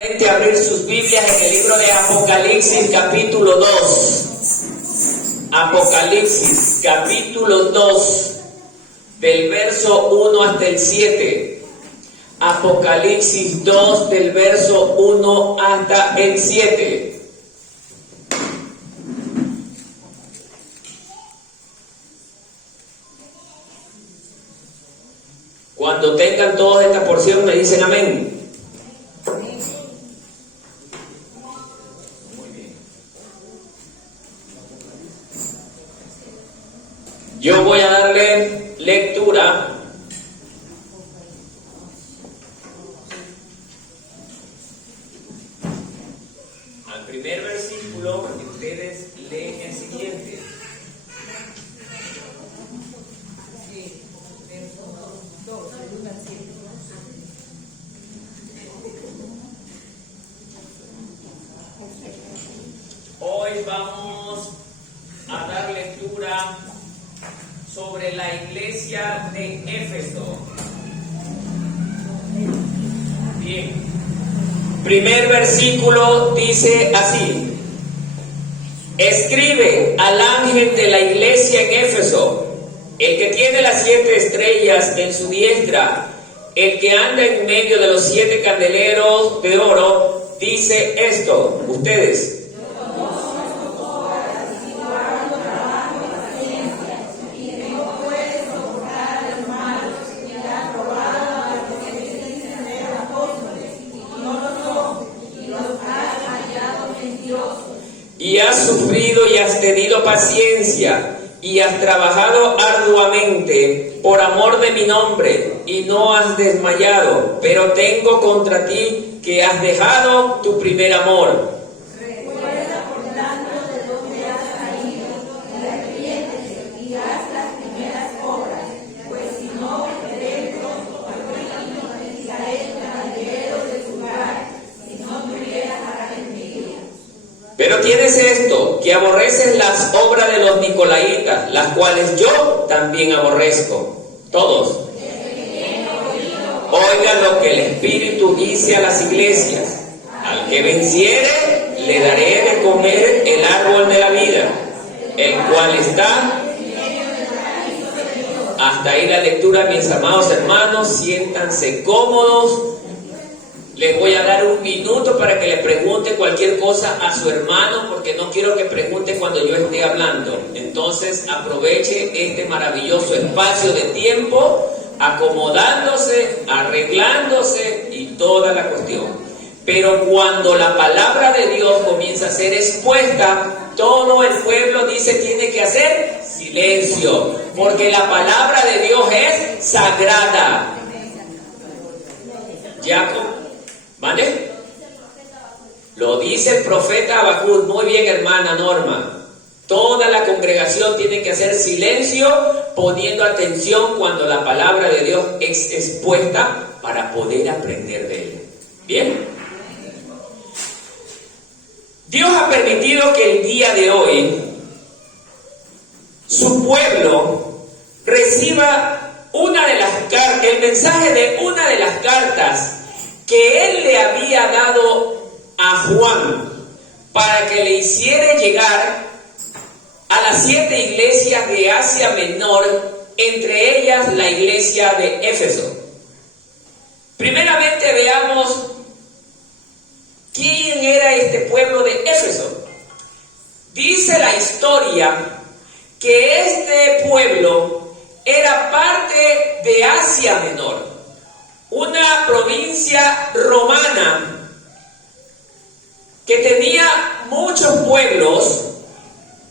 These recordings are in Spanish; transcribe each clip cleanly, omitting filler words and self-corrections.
Abrir sus Biblias en el libro de Apocalipsis capítulo 2. Apocalipsis capítulo 2, del verso 1 hasta el 7. Apocalipsis 2, del verso 1 hasta el 7. Cuando tengan toda esta porción me dicen amén. Yo voy a darle lectura al primer versículo y ustedes leen el siguiente. Hoy vamos a dar lectura sobre la iglesia de Éfeso. Bien. Primer versículo dice así: escribe al ángel de la iglesia en Éfeso, el que tiene las 7 estrellas en su diestra, el que anda en medio de los 7 candeleros de oro, dice esto. Ustedes. Y has sufrido y has tenido paciencia y has trabajado arduamente por amor de mi nombre y no has desmayado, pero tengo contra ti que has dejado tu primer amor. Recuerda por tanto de dónde has caído y arrepiéntete y haz las primeras obras, pues si no, dentro te quitaré el candelero de tu lugar, si no te hubieras arrepentido. Pero tienes esto, que aborreces las obras de los nicolaítas, las cuales yo también aborrezco. Todos. Oigan lo que el Espíritu dice a las iglesias. Al que venciere, le daré de comer el árbol de la vida, el cual está. Hasta ahí la lectura, mis amados hermanos. Siéntanse cómodos. Les voy a dar un minuto para que le pregunte cualquier cosa a su hermano, porque no quiero que pregunte cuando yo esté hablando. Entonces aproveche este maravilloso espacio de tiempo, acomodándose, arreglándose y toda la cuestión. Pero cuando la palabra de Dios comienza a ser expuesta, todo el pueblo dice tiene que hacer silencio, porque la palabra de Dios es sagrada. Jacob. ¿Vale? Lo dice el profeta Habacuc. Muy bien, hermana Norma. Toda la congregación tiene que hacer silencio, poniendo atención cuando la palabra de Dios es expuesta para poder aprender de ella. ¿Bien? Dios ha permitido que el día de hoy su pueblo reciba el mensaje de una de las cartas que él le había dado a Juan para que le hiciera llegar a las 7 iglesias de Asia Menor, entre ellas la iglesia de Éfeso. Primeramente veamos quién era este pueblo de Éfeso. Dice la historia que este pueblo era parte de Asia Menor, una provincia romana que tenía muchos pueblos,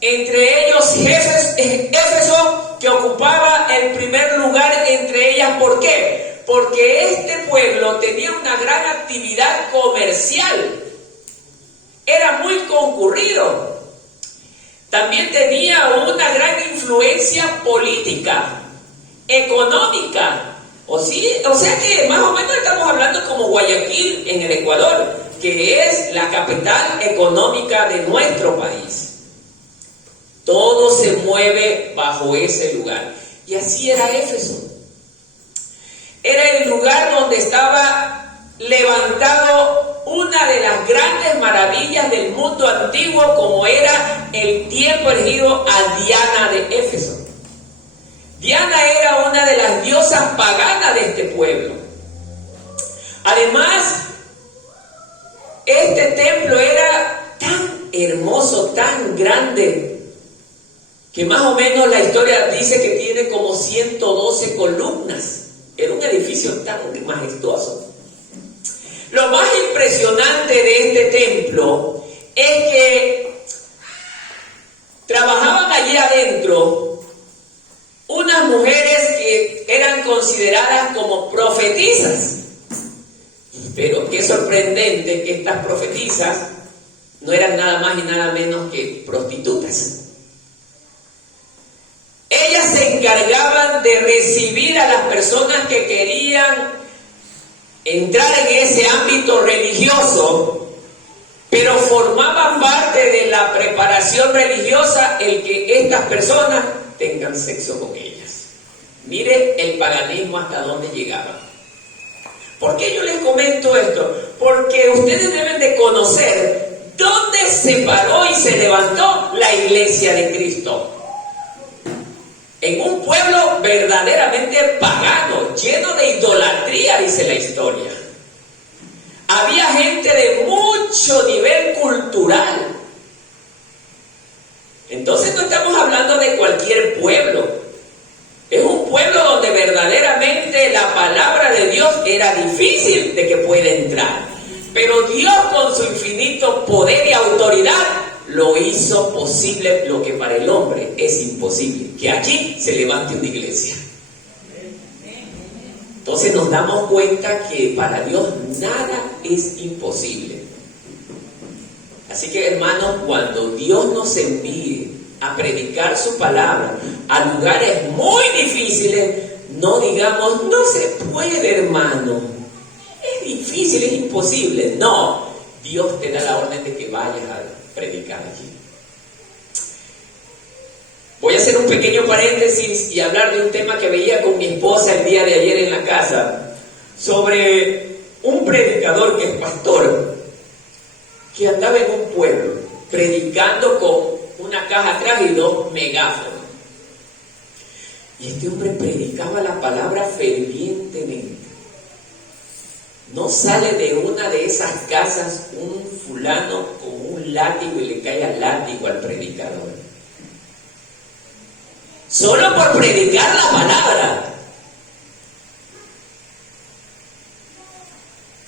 entre ellos Éfeso, que ocupaba el primer lugar entre ellas. ¿Por qué? Porque este pueblo tenía una gran actividad comercial, era muy concurrido, también tenía una gran influencia política, económica. O sea que más o menos estamos hablando como Guayaquil en el Ecuador, que es la capital económica de nuestro país. Todo se mueve bajo ese lugar. Y así era Éfeso. Era el lugar donde estaba levantado una de las grandes maravillas del mundo antiguo, como era el tiempo elegido a Diana de Éfeso. Diana era una de las diosas paganas de este pueblo. Además, este templo era tan hermoso, tan grande, que más o menos la historia dice que tiene como 112 columnas. Era un edificio tan majestuoso. Lo más impresionante de este templo es que trabajaban allí adentro unas mujeres que eran consideradas como profetisas. Pero qué sorprendente que estas profetisas no eran nada más y nada menos que prostitutas. Ellas se encargaban de recibir a las personas que querían entrar en ese ámbito religioso, pero formaban parte de la preparación religiosa el que estas personas tengan sexo con ellas. Mire el paganismo hasta dónde llegaba. ¿Por qué yo les comento esto? Porque ustedes deben de conocer dónde se paró y se levantó la iglesia de Cristo. En un pueblo verdaderamente pagano, lleno de idolatría, dice la historia. Había gente de mucho nivel cultural. Entonces no estamos hablando de cualquier pueblo. Es un pueblo donde verdaderamente la palabra de Dios era difícil de que pueda entrar. Pero Dios, con su infinito poder y autoridad, lo hizo posible lo que para el hombre es imposible, que allí se levante una iglesia. Entonces nos damos cuenta que para Dios nada es imposible. Así que, hermanos, cuando Dios nos envíe a predicar su palabra a lugares muy difíciles, no digamos, no se puede, hermano, es difícil, es imposible. No, Dios te da la orden de que vayas a predicar allí. Voy a hacer un pequeño paréntesis y hablar de un tema que veía con mi esposa el día de ayer en la casa, sobre un predicador que es pastor, que andaba en un pueblo predicando con una caja atrás y 2 megáfonos. Y este hombre predicaba la palabra fervientemente. No sale de una de esas casas un fulano con un látigo y le cae al látigo al predicador. Solo por predicar la palabra.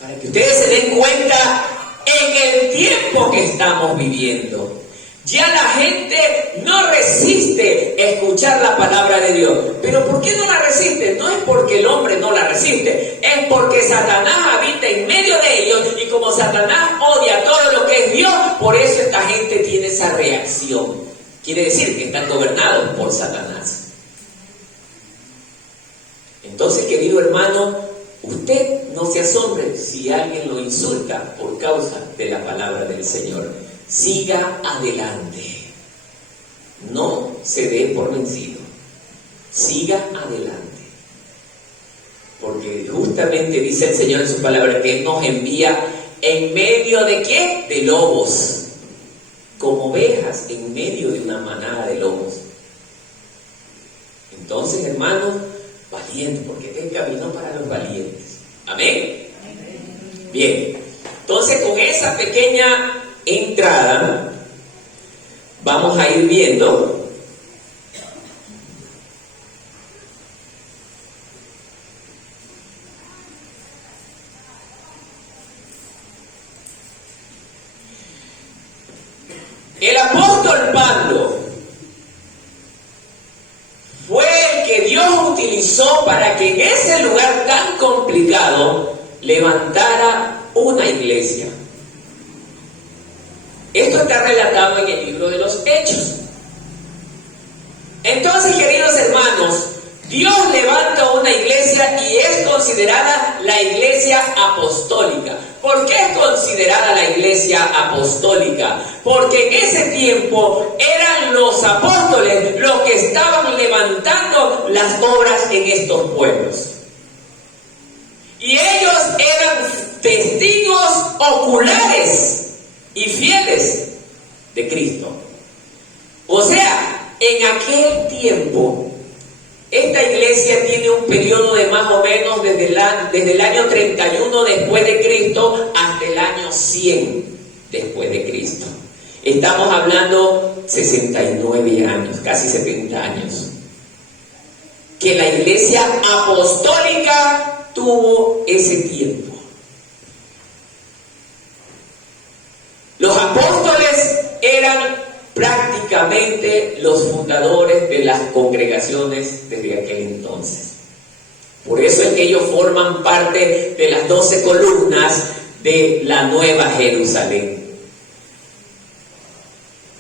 Para que ustedes se den cuenta en el tiempo que estamos viviendo. Ya la gente no resiste escuchar la palabra de Dios. ¿Pero por qué no la resiste? No es porque el hombre no la resiste, es porque Satanás habita en medio de ellos, y como Satanás odia todo lo que es Dios, por eso esta gente tiene esa reacción. Quiere decir que están gobernados por Satanás. Entonces, querido hermano, usted no se asombre si alguien lo insulta por causa de la palabra del Señor. Siga adelante. No se dé por vencido. Siga adelante. Porque justamente dice el Señor en su palabra que Él nos envía en medio de ¿qué? De lobos. Como ovejas en medio de una manada de lobos. Entonces, hermanos, valientes, porque este es el camino para los valientes. Amén. Bien. Entonces, con esa pequeña entrada, vamos a ir viendo el apóstol Pablo. Fue el que Dios utilizó para que en ese lugar tan complicado levantara una iglesia. Esto está relatado en el libro de los Hechos. Entonces, queridos hermanos, Dios levanta una iglesia y es considerada la iglesia apostólica. ¿Por qué es considerada la iglesia apostólica? Porque en ese tiempo eran los apóstoles los que estaban levantando las obras en estos pueblos. Y ellos eran testigos oculares y fieles de Cristo. O sea, en aquel tiempo, esta iglesia tiene un periodo de más o menos desde el año 31 después de Cristo hasta el año 100 después de Cristo. Estamos hablando 69 años, casi 70 años, que la iglesia apostólica tuvo ese tiempo. Los apóstoles eran prácticamente los fundadores de las congregaciones desde aquel entonces. Por eso es que ellos forman parte de las 12 columnas de la Nueva Jerusalén.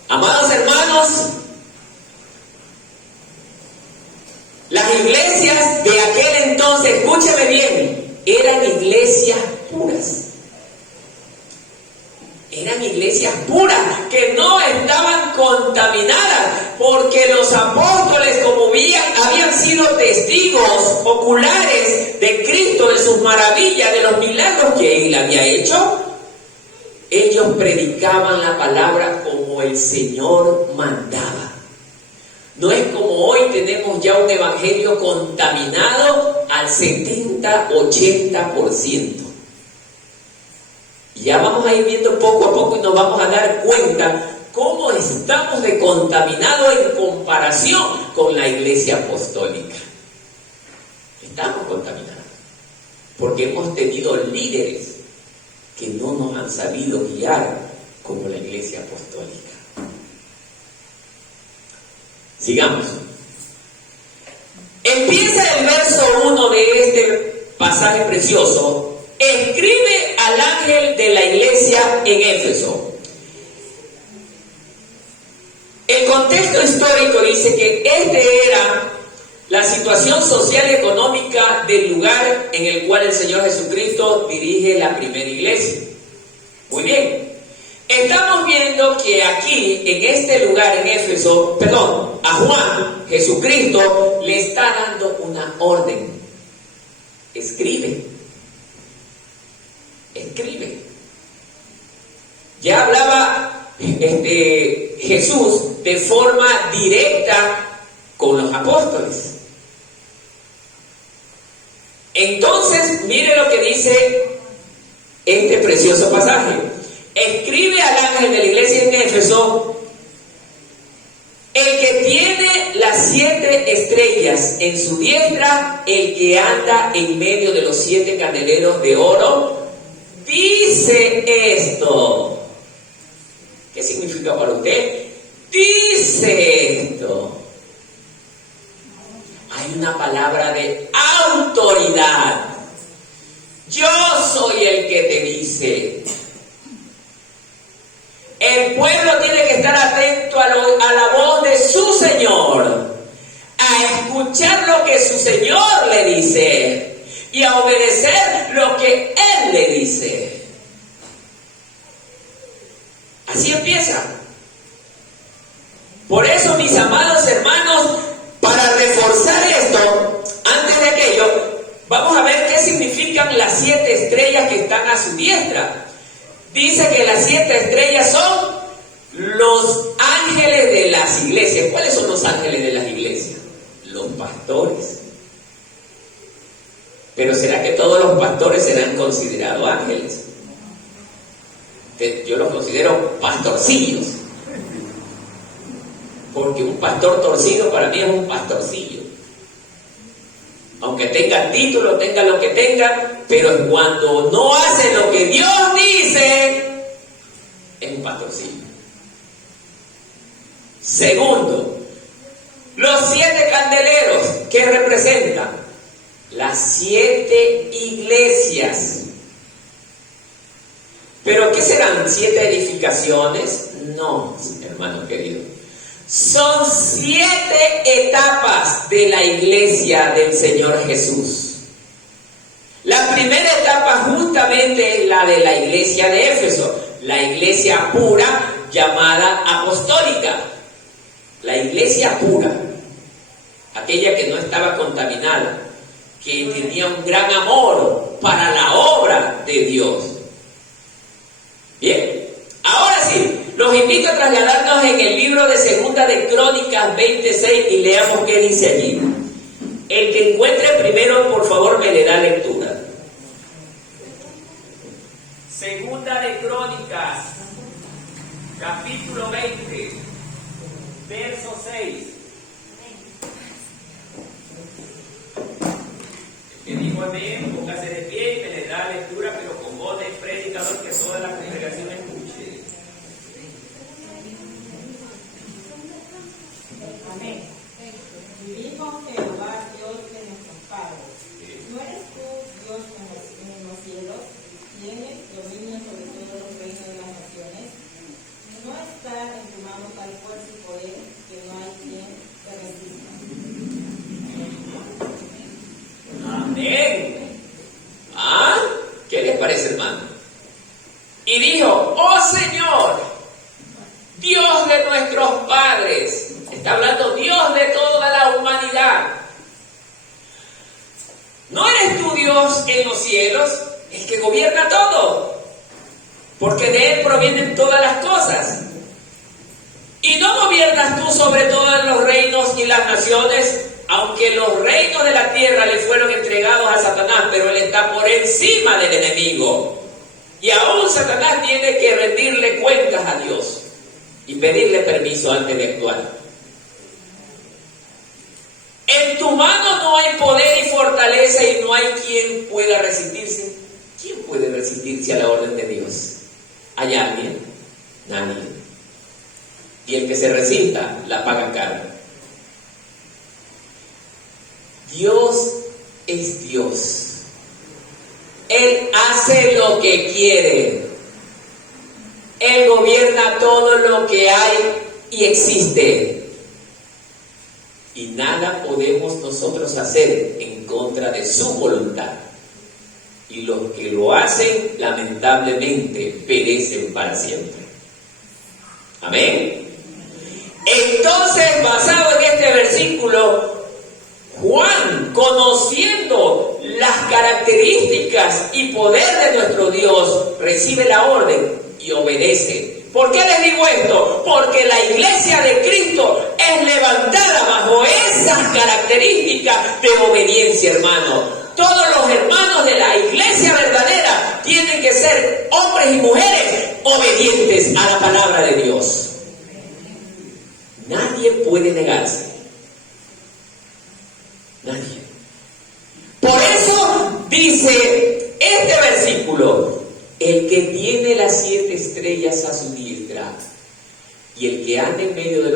Amados hermanos, las iglesias de aquel entonces, escúcheme bien, eran iglesias puras. Eran iglesias puras, que no estaban contaminadas, porque los apóstoles, como habían sido testigos oculares de Cristo, de sus maravillas, de los milagros que Él había hecho, ellos predicaban la palabra como el Señor mandaba. No es como hoy tenemos ya un evangelio contaminado al 70-80%. Ya vamos a ir viendo poco a poco y nos vamos a dar cuenta cómo estamos de contaminados en comparación con la iglesia apostólica. Estamos contaminados porque hemos tenido líderes que no nos han sabido guiar como la iglesia apostólica. Sigamos. Empieza el verso 1 de este pasaje precioso. Escribe al ángel de la iglesia en Éfeso. El contexto histórico dice que era la situación social y económica del lugar en el cual el Señor Jesucristo dirige la primera iglesia. Muy bien. Estamos viendo que aquí, en este lugar, en Éfeso, a Juan, Jesucristo le está dando una orden. Escribe. Ya hablaba Jesús de forma directa con los apóstoles. Entonces, mire lo que dice este precioso pasaje. Escribe al ángel de la iglesia en Éfeso, el que tiene las 7 estrellas en su diestra, el que anda en medio de los 7 candeleros de oro, dice esto. ¿Qué significa para usted? Dice esto. Hay una palabra de autoridad. Yo soy el que te dice. El pueblo tiene que estar atento a la voz de su Señor, a escuchar lo que su Señor le dice y a obedecer lo que Él le dice. Así empieza. Por eso, mis amados hermanos, para reforzar esto, antes de aquello, vamos a ver qué significan las 7 estrellas que están a su diestra. Dice que las 7 estrellas son los ángeles de las iglesias. ¿Cuáles son los ángeles de las iglesias? Los pastores. Pero ¿será que todos los pastores serán considerados ángeles? Yo los considero pastorcillos. Porque un pastor torcido para mí es un pastorcillo. Aunque tenga título, tenga lo que tenga, pero cuando no hace lo que Dios dice, es un pastorcillo. Segundo, los 7 candeleros, ¿qué representan? Las 7 iglesias. ¿Pero qué serán? ¿7 edificaciones? No, hermano querido. Son 7 etapas de la iglesia del Señor Jesús. La primera etapa justamente es la de la iglesia de Éfeso, la iglesia pura llamada apostólica. La iglesia pura, aquella que no estaba contaminada, que tenía un gran amor para la obra de Dios. Bien, ahora sí, los invito a trasladarnos en el libro de Segunda de Crónicas 26 y leamos qué dice allí. El que encuentre primero, por favor, me le da lectura. Segunda de Crónicas, capítulo 20, verso 6. El que dijo amén, póngase de pie y me le da lectura, pero con voz de predicador, que toda la congregación escuche. Amén. Vivimos Jehová, Dios de nuestros padres. ¿No eres tú Dios en los cielos? ¿Tienes dominio sobre todos los reinos de las naciones? ¿No está en tu mano tal fuerza y poder que no hay quien te resista? Amén. ¿Ah? ¿Qué les parece, hermano? Y dijo, oh Señor, Dios de nuestros padres. Está hablando Dios de toda la humanidad. ¿No eres tú Dios en los cielos, el que gobierna todo? Porque de Él provienen todas las cosas. ¿Y no gobiernas tú sobre todos los reinos y las naciones? Aunque los reinos de la tierra le fueron entregados a Satanás, pero Él está por encima del enemigo. Y aún Satanás tiene que rendirle cuentas a Dios y pedirle permiso antes de actuar. En tu mano no hay poder y fortaleza y no hay quien pueda resistirse. ¿Quién puede resistirse a la orden de Dios? ¿Hay alguien? Nadie. Y el que se resista, la paga cara. Dios es Dios. Él hace lo que quiere. Él gobierna todo lo que hay y existe. Y nada podemos nosotros hacer en contra de su voluntad. Y los que lo hacen, lamentablemente, perecen para siempre. Amén. Entonces, basado en este versículo, Juan, conociendo las características y poder de nuestro Dios, recibe la orden y obedece. ¿Por qué les digo esto? Porque la iglesia de Cristo es levantada bajo esas características de obediencia, hermano. Todos los hermanos de la iglesia verdadera tienen que ser hombres y mujeres obedientes a la palabra de Dios. Nadie puede negarse. Nadie. Por eso dice este versículo: el que tiene las 7 estrellas a su diestra y el que anda en medio de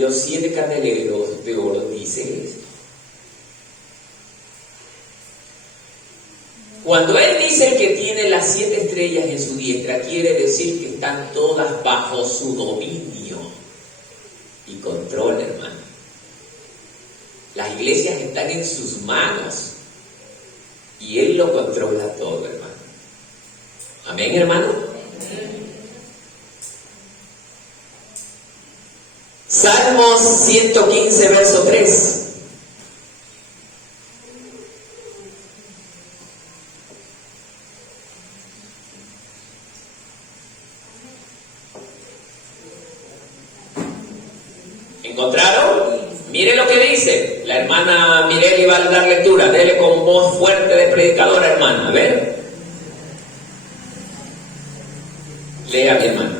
los 7 candeleros de oro dice esto. Cuando él dice el que tiene las 7 estrellas en su diestra, quiere decir que están todas bajo su dominio y control, hermano. Las iglesias están en sus manos y él lo controla todo, hermano. Amén, hermano. Salmos 115, verso 3. ¿Encontraron? Mire lo que dice. La hermana Mireli va a dar lectura. Dele con voz fuerte de predicadora, hermana. A ver. Lea, mi hermano.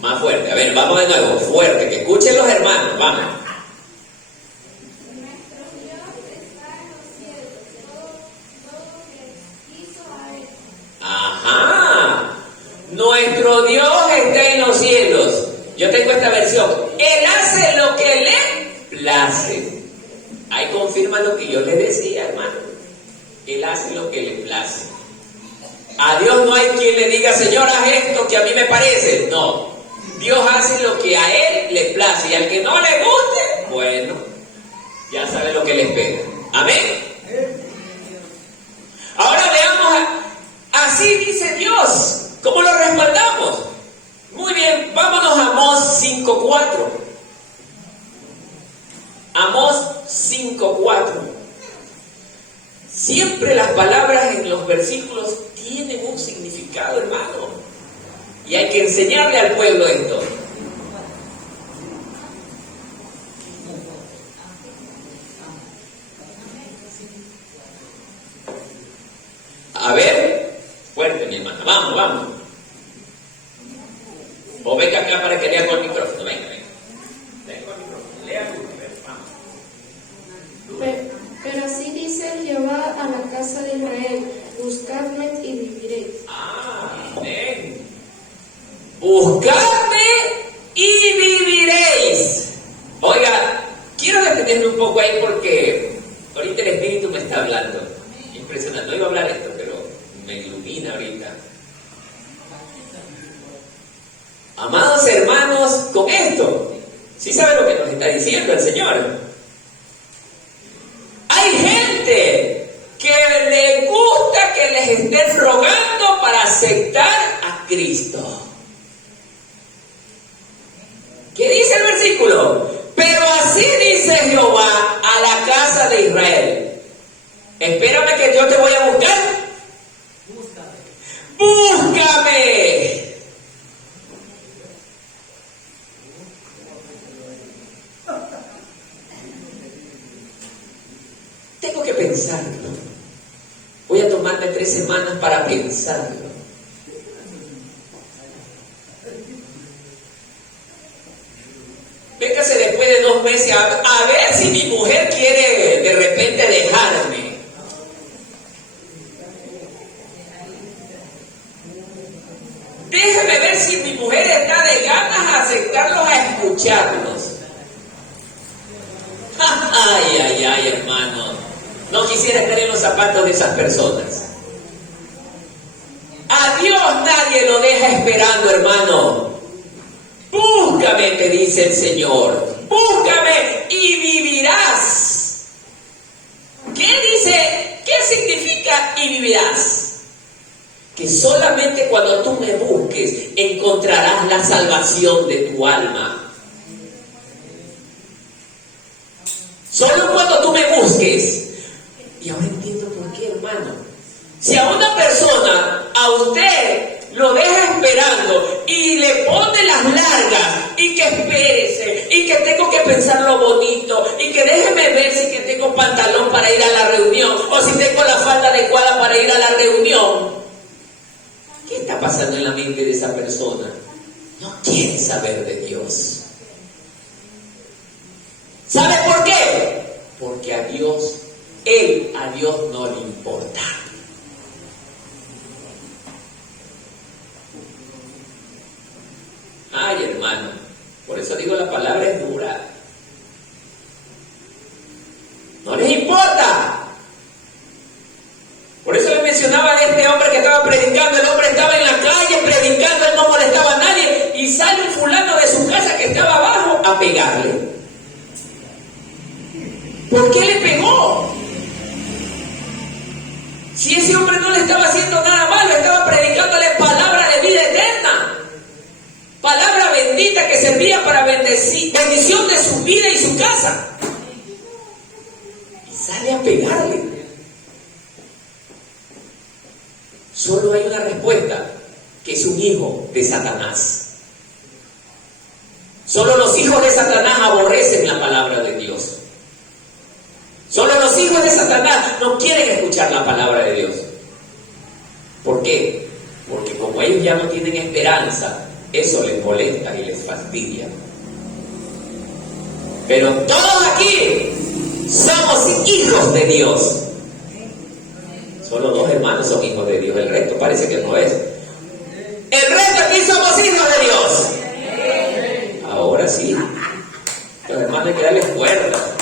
Más fuerte. A ver, vamos de nuevo. Fuerte. Que escuchen los hermanos. Vamos. Ajá. Nuestro Dios está en los cielos. Yo tengo esta versión. Él hace lo que le place. Ahí confirma lo que yo les decía, hermano. Él hace lo que le place. A Dios no hay quien le diga, Señor, haz esto que a mí me parece. No. Dios hace lo que a Él le place. Y al que no le guste, bueno, ya sabe lo que le espera. Amén. Ahora veamos, así dice Dios. ¿Cómo lo respaldamos? Muy bien, vamos 4. Siempre las palabras en los versículos tienen un significado, hermano. Y hay que enseñarle al pueblo esto. A ver, fuerte, mi hermana. Vamos, vamos. O venga acá para que lea con el micrófono. Venga. Venga con el micrófono. Lea tú, vamos. Pero así dice Jehová a la casa de Israel: buscadme y viviréis. Amén. Buscadme y viviréis. Oiga, quiero detenerme un poco ahí porque ahorita el Espíritu me está hablando. Impresionante. No iba a hablar esto, pero me ilumina ahorita. Amados hermanos, con esto, ¿sí saben lo que nos está diciendo el Señor? Hay gente que le gusta que les estén rogando para aceptar a Cristo. ¿Qué dice el versículo? Pero así dice Jehová a la casa de Israel: espérame que yo te voy a buscar. Búscame. Tengo que pensarlo. Voy a tomarme 3 semanas para pensarlo. Véngase después de 2 meses a ver si mi mujer quiere de repente dejarme. Déjeme ver si mi mujer está de ganas a aceptarlos, a escucharlos. Ay, hermano. No quisiera estar en los zapatos de esas personas. A Dios nadie lo deja esperando, hermano. Búscame, te dice el Señor. Búscame y vivirás. ¿Qué dice? ¿Qué significa y vivirás? Que solamente cuando tú me busques encontrarás la salvación de tu alma. Solo cuando tú me busques. Y ahora entiendo por qué, hermano. Si a una persona, a usted lo deja esperando y le pone las largas y que espérese y que tengo que pensar lo bonito y que déjeme ver si que tengo pantalón para ir a la reunión o si tengo la falda adecuada para ir a la reunión, ¿qué está pasando en la mente de esa persona? No quiere saber de Dios. ¿Sabe por qué? Porque a Dios no le importa. Ay, hermano, por eso digo, la palabra es dura. No les importa. Por eso les mencionaba de este hombre que estaba predicando. El hombre estaba en la calle predicando, él no molestaba a nadie, y sale un fulano de su casa que estaba abajo a pegarle. ¿Por qué le pegó? Si ese hombre no le estaba haciendo nada malo, estaba predicándole palabra de vida eterna. Palabra bendita que servía para bendición de su vida y su casa. Y sale a pegarle. Solo hay una respuesta, que es un hijo de Satanás. Solo los hijos de Satanás aborrecen la palabra de Dios. Solo los hijos de Satanás no quieren escuchar la palabra de Dios. ¿Por qué? Porque como ellos ya no tienen esperanza, eso les molesta y les fastidia. Pero todos aquí somos hijos de Dios. Solo 2 hermanos son hijos de Dios, el resto parece que no es. El resto aquí somos hijos de Dios. Ahora sí. Los hermanos hay que darles cuerda.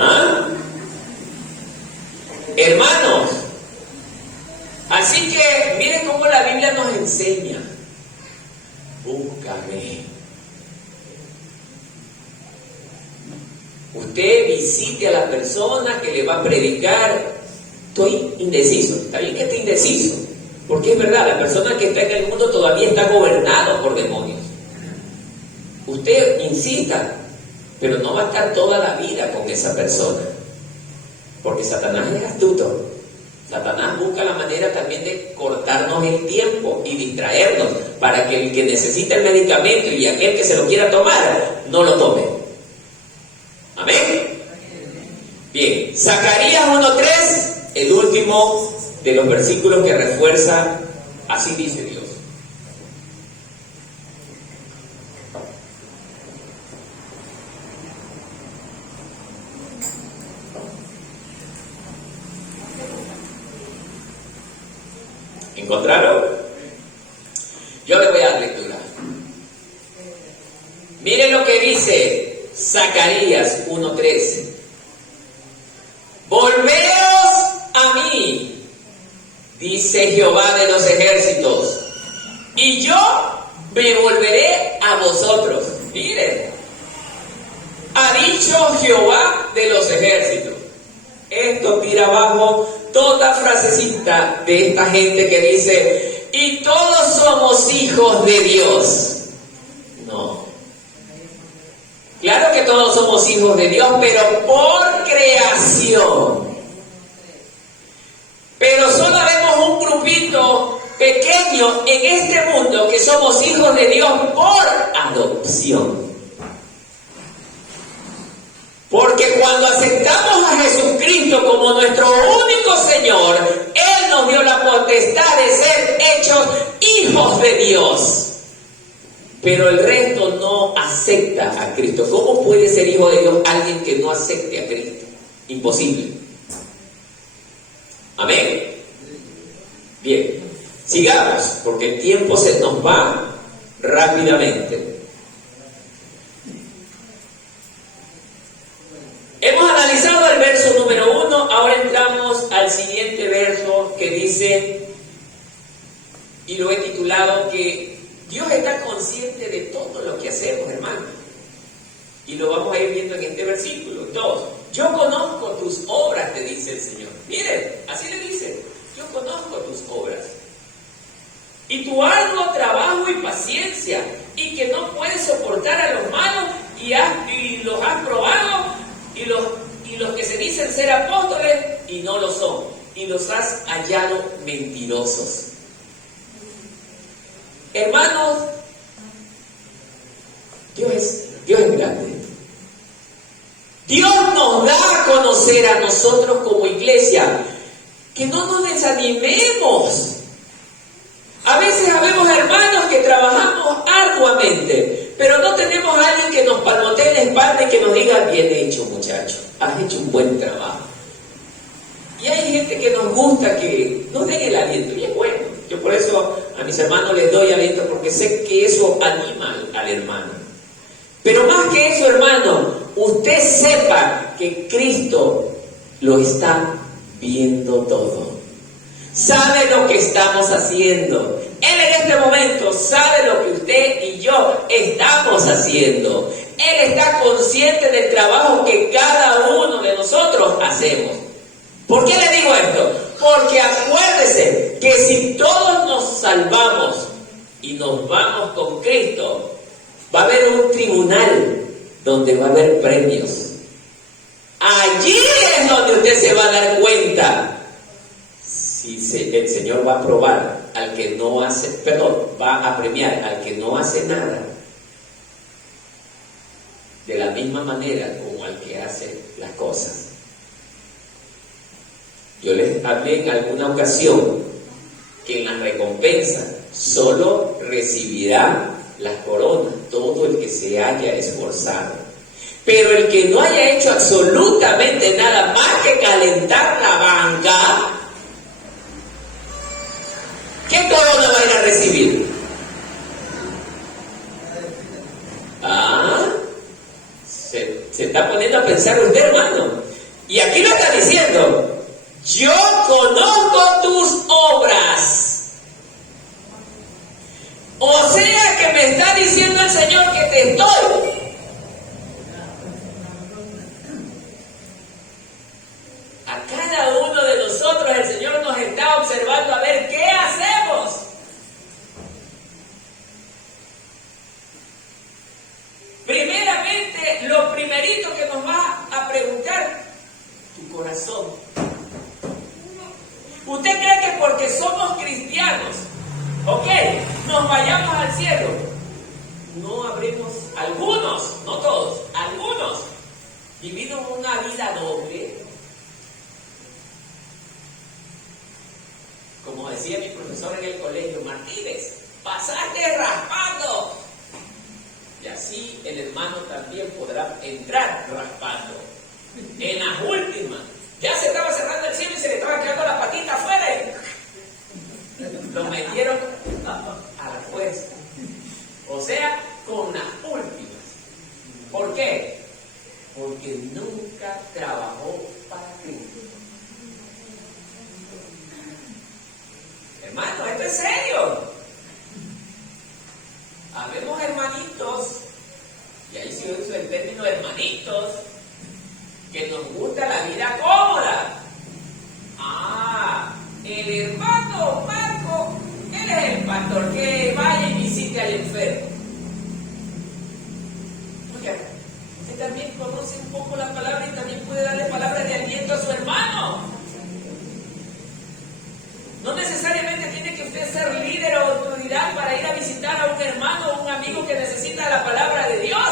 ¿Ah? Hermanos, así que miren cómo la Biblia nos enseña. Búscame. Usted visite a la persona que le va a predicar. Estoy indeciso. Está bien que esté indeciso, porque es verdad, la persona que está en el mundo todavía está gobernado por demonios. Usted insista pero no va a estar toda la vida con esa persona, porque Satanás es astuto. Satanás busca la manera también de cortarnos el tiempo y distraernos para que el que necesita el medicamento y aquel que se lo quiera tomar, no lo tome. Amén. Bien, Zacarías 1:3, el último de los versículos que refuerza, así dice Dios. ¿Encontraron? Yo le voy a dar lectura. Miren lo que dice Zacarías 1:3. Volveos a mí, dice Jehová de los ejércitos, y yo me volveré a vosotros. Miren, ha dicho Jehová de los ejércitos. Esto tira abajo toda frasecita de esta gente que dice, y todos somos hijos de Dios. No. Claro que todos somos hijos de Dios, pero por creación. Pero solo vemos un grupito pequeño en este mundo que somos hijos de Dios por adopción. Porque cuando aceptamos a Jesucristo como nuestro único Señor, Él nos dio la potestad de ser hechos hijos de Dios. Pero el resto no acepta a Cristo. ¿Cómo puede ser hijo de Dios alguien que no acepte a Cristo? Imposible. Amén. Bien, sigamos, porque el tiempo se nos va rápidamente. Hemos analizado el verso número 1, ahora entramos al siguiente verso que dice, y lo he titulado, que Dios está consciente de todo lo que hacemos, hermano. Y lo vamos a ir viendo en este versículo. 2. Yo conozco tus obras, te dice el Señor. Miren, así le dice, yo conozco tus obras. Y tu arduo trabajo y paciencia, y que no puedes soportar a los malos, y los has probado, y los que se dicen ser apóstoles, y no lo son, y los has hallado mentirosos. Hermanos, Dios es grande. Dios nos da a conocer a nosotros como iglesia, que no nos desanimemos. A veces habemos hermanos que trabajamos arduamente, pero no tenemos a alguien que nos palmotee la espalda y que nos diga, bien hecho muchacho, has hecho un buen trabajo. Y hay gente que nos gusta que nos den el aliento, y es bueno. Yo por eso a mis hermanos les doy aliento, porque sé que eso anima al hermano. Pero más que eso, hermano, usted sepa que Cristo lo está viendo todo. Sabe lo que estamos haciendo. Él en este momento sabe lo que usted y yo estamos haciendo. Él está consciente del trabajo que cada uno de nosotros hacemos. ¿Por qué le digo esto? Porque acuérdese que si todos nos salvamos y nos vamos con Cristo, va a haber un tribunal donde va a haber premios. Allí es donde usted se va a dar cuenta si el Señor va a probar al que no hace, va a premiar al que no hace nada de la misma manera como al que hace las cosas. Yo les hablé en alguna ocasión que en la recompensa solo recibirá las coronas todo el que se haya esforzado. Pero el que no haya hecho absolutamente nada más que calentar la banca, ¿qué corona va a ir a recibir? Se está poniendo a pensar usted, hermano. Y aquí lo está diciendo. Yo conozco tus obras. O sea que me está diciendo el Señor que te estoy. A cada uno de nosotros el Señor nos está observando a ver qué hacemos. Primeramente, lo primero una vida doble. Como decía mi profesor en el colegio, Martínez, pasaste raspando. Y así el hermano también podrá entrar raspando. En las últimas, ya se estaba cerrando el cielo y se le estaba quedando la patita afuera y lo metieron a la fuerza. O sea, con las últimas. ¿Por qué? Porque nunca trabajó para Cristo. Hermano, esto es serio. Habemos hermanitos, y ahí se usa el término hermanitos, que nos gusta la vida cómoda. El hermano Marco, él es el pastor que vaya y visite al enfermo. Oiga, usted también conoce un poco la palabra y también puede darle palabras de aliento a su hermano. No necesariamente tiene que usted ser líder o autoridad para ir a visitar a un hermano o un amigo que necesita la palabra de Dios.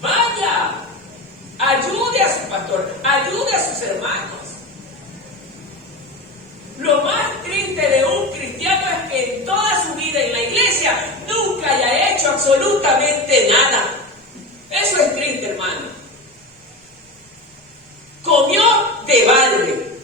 Vaya, ayude a su pastor, ayude a sus hermanos. Lo más triste de un cristiano es que en toda su vida en la iglesia nunca haya hecho absolutamente nada. Eso es triste, hermano. Comió de balde.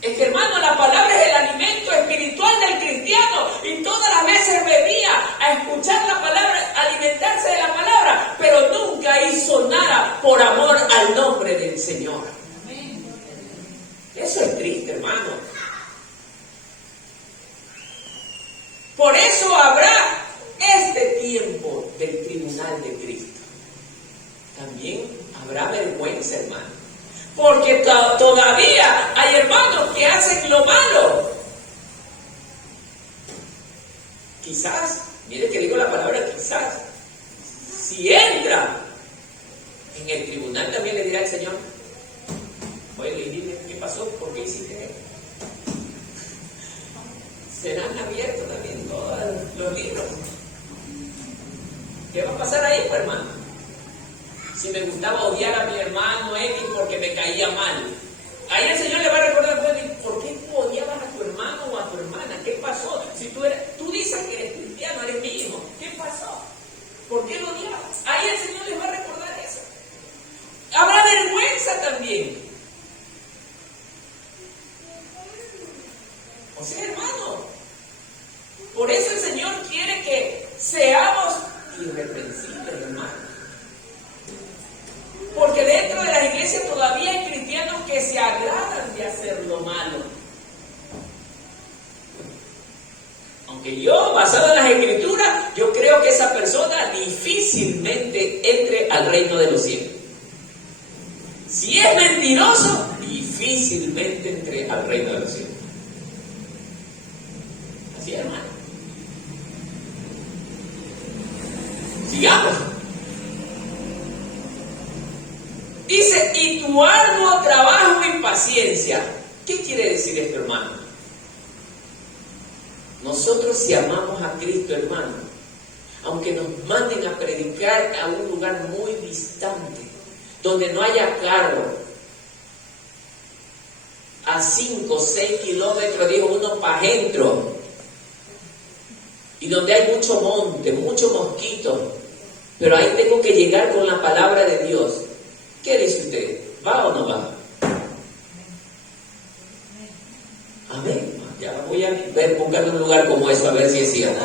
Es que, hermano, la palabra es el alimento espiritual del cristiano y todas las veces venía a escuchar la palabra, a alimentarse de la palabra, pero nunca hizo nada por amor al nombre del Señor. Eso es triste, hermano. Por eso habrá este tiempo del tribunal de Cristo. También habrá vergüenza, hermano. Porque todavía hay hermanos que hacen lo malo. Quizás, mire que digo la palabra quizás, si entra en el tribunal también le dirá al Señor, oye, y dime, ¿qué pasó? ¿Por qué hiciste esto? Serán abiertos también todos los libros. ¿Qué va a pasar ahí, pues, hermano? Si me gustaba odiar a mi hermano X porque me caía mal, ahí el Señor le va a recordar, ¿por qué tú odiabas a tu hermano o a tu hermana? ¿Qué pasó? Si tú dices que eres cristiano, eres mi hijo, ¿qué pasó? ¿Por qué lo odiabas? Ahí el Señor les va a recordar eso. Habrá vergüenza también. O sea, hermano, por eso el Señor quiere que seamos irreprensibles, hermano. Porque dentro de las iglesias todavía hay cristianos que se agradan de hacer lo malo. Aunque yo, basado en las escrituras, yo creo que esa persona difícilmente entre al reino de los cielos. Si es mentiroso, difícilmente entre al reino de los cielos. Así es, hermano. Sigamos. Dice, y tu arduo trabajo y paciencia. ¿Qué quiere decir esto, hermano? Nosotros, si amamos a Cristo, hermano, aunque nos manden a predicar a un lugar muy distante, donde no haya carro, a 5 o 6 kilómetros, dijo uno, para adentro, y donde hay mucho monte, mucho mosquito, pero ahí tengo que llegar con la palabra de Dios. ¿Qué dice usted? ¿Va o no va? Amén. Ya voy a ver, buscar un lugar como eso, a ver si es cierto.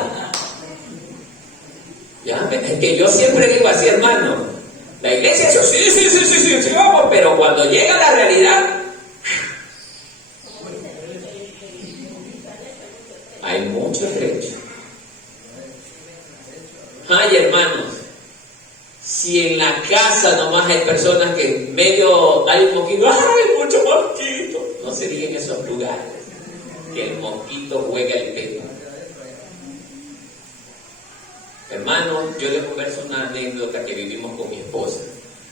Ya, es que yo siempre digo así, hermano. La iglesia, eso sí, vamos, pero cuando llega la realidad, hay mucho trecho. Ay, hermanos. Si en la casa nomás hay personas que en medio hay un mosquito, ¡ay, mucho mosquito! No sería en esos lugares que el mosquito juega el pelo. Hermano, yo les converso una anécdota que vivimos con mi esposa.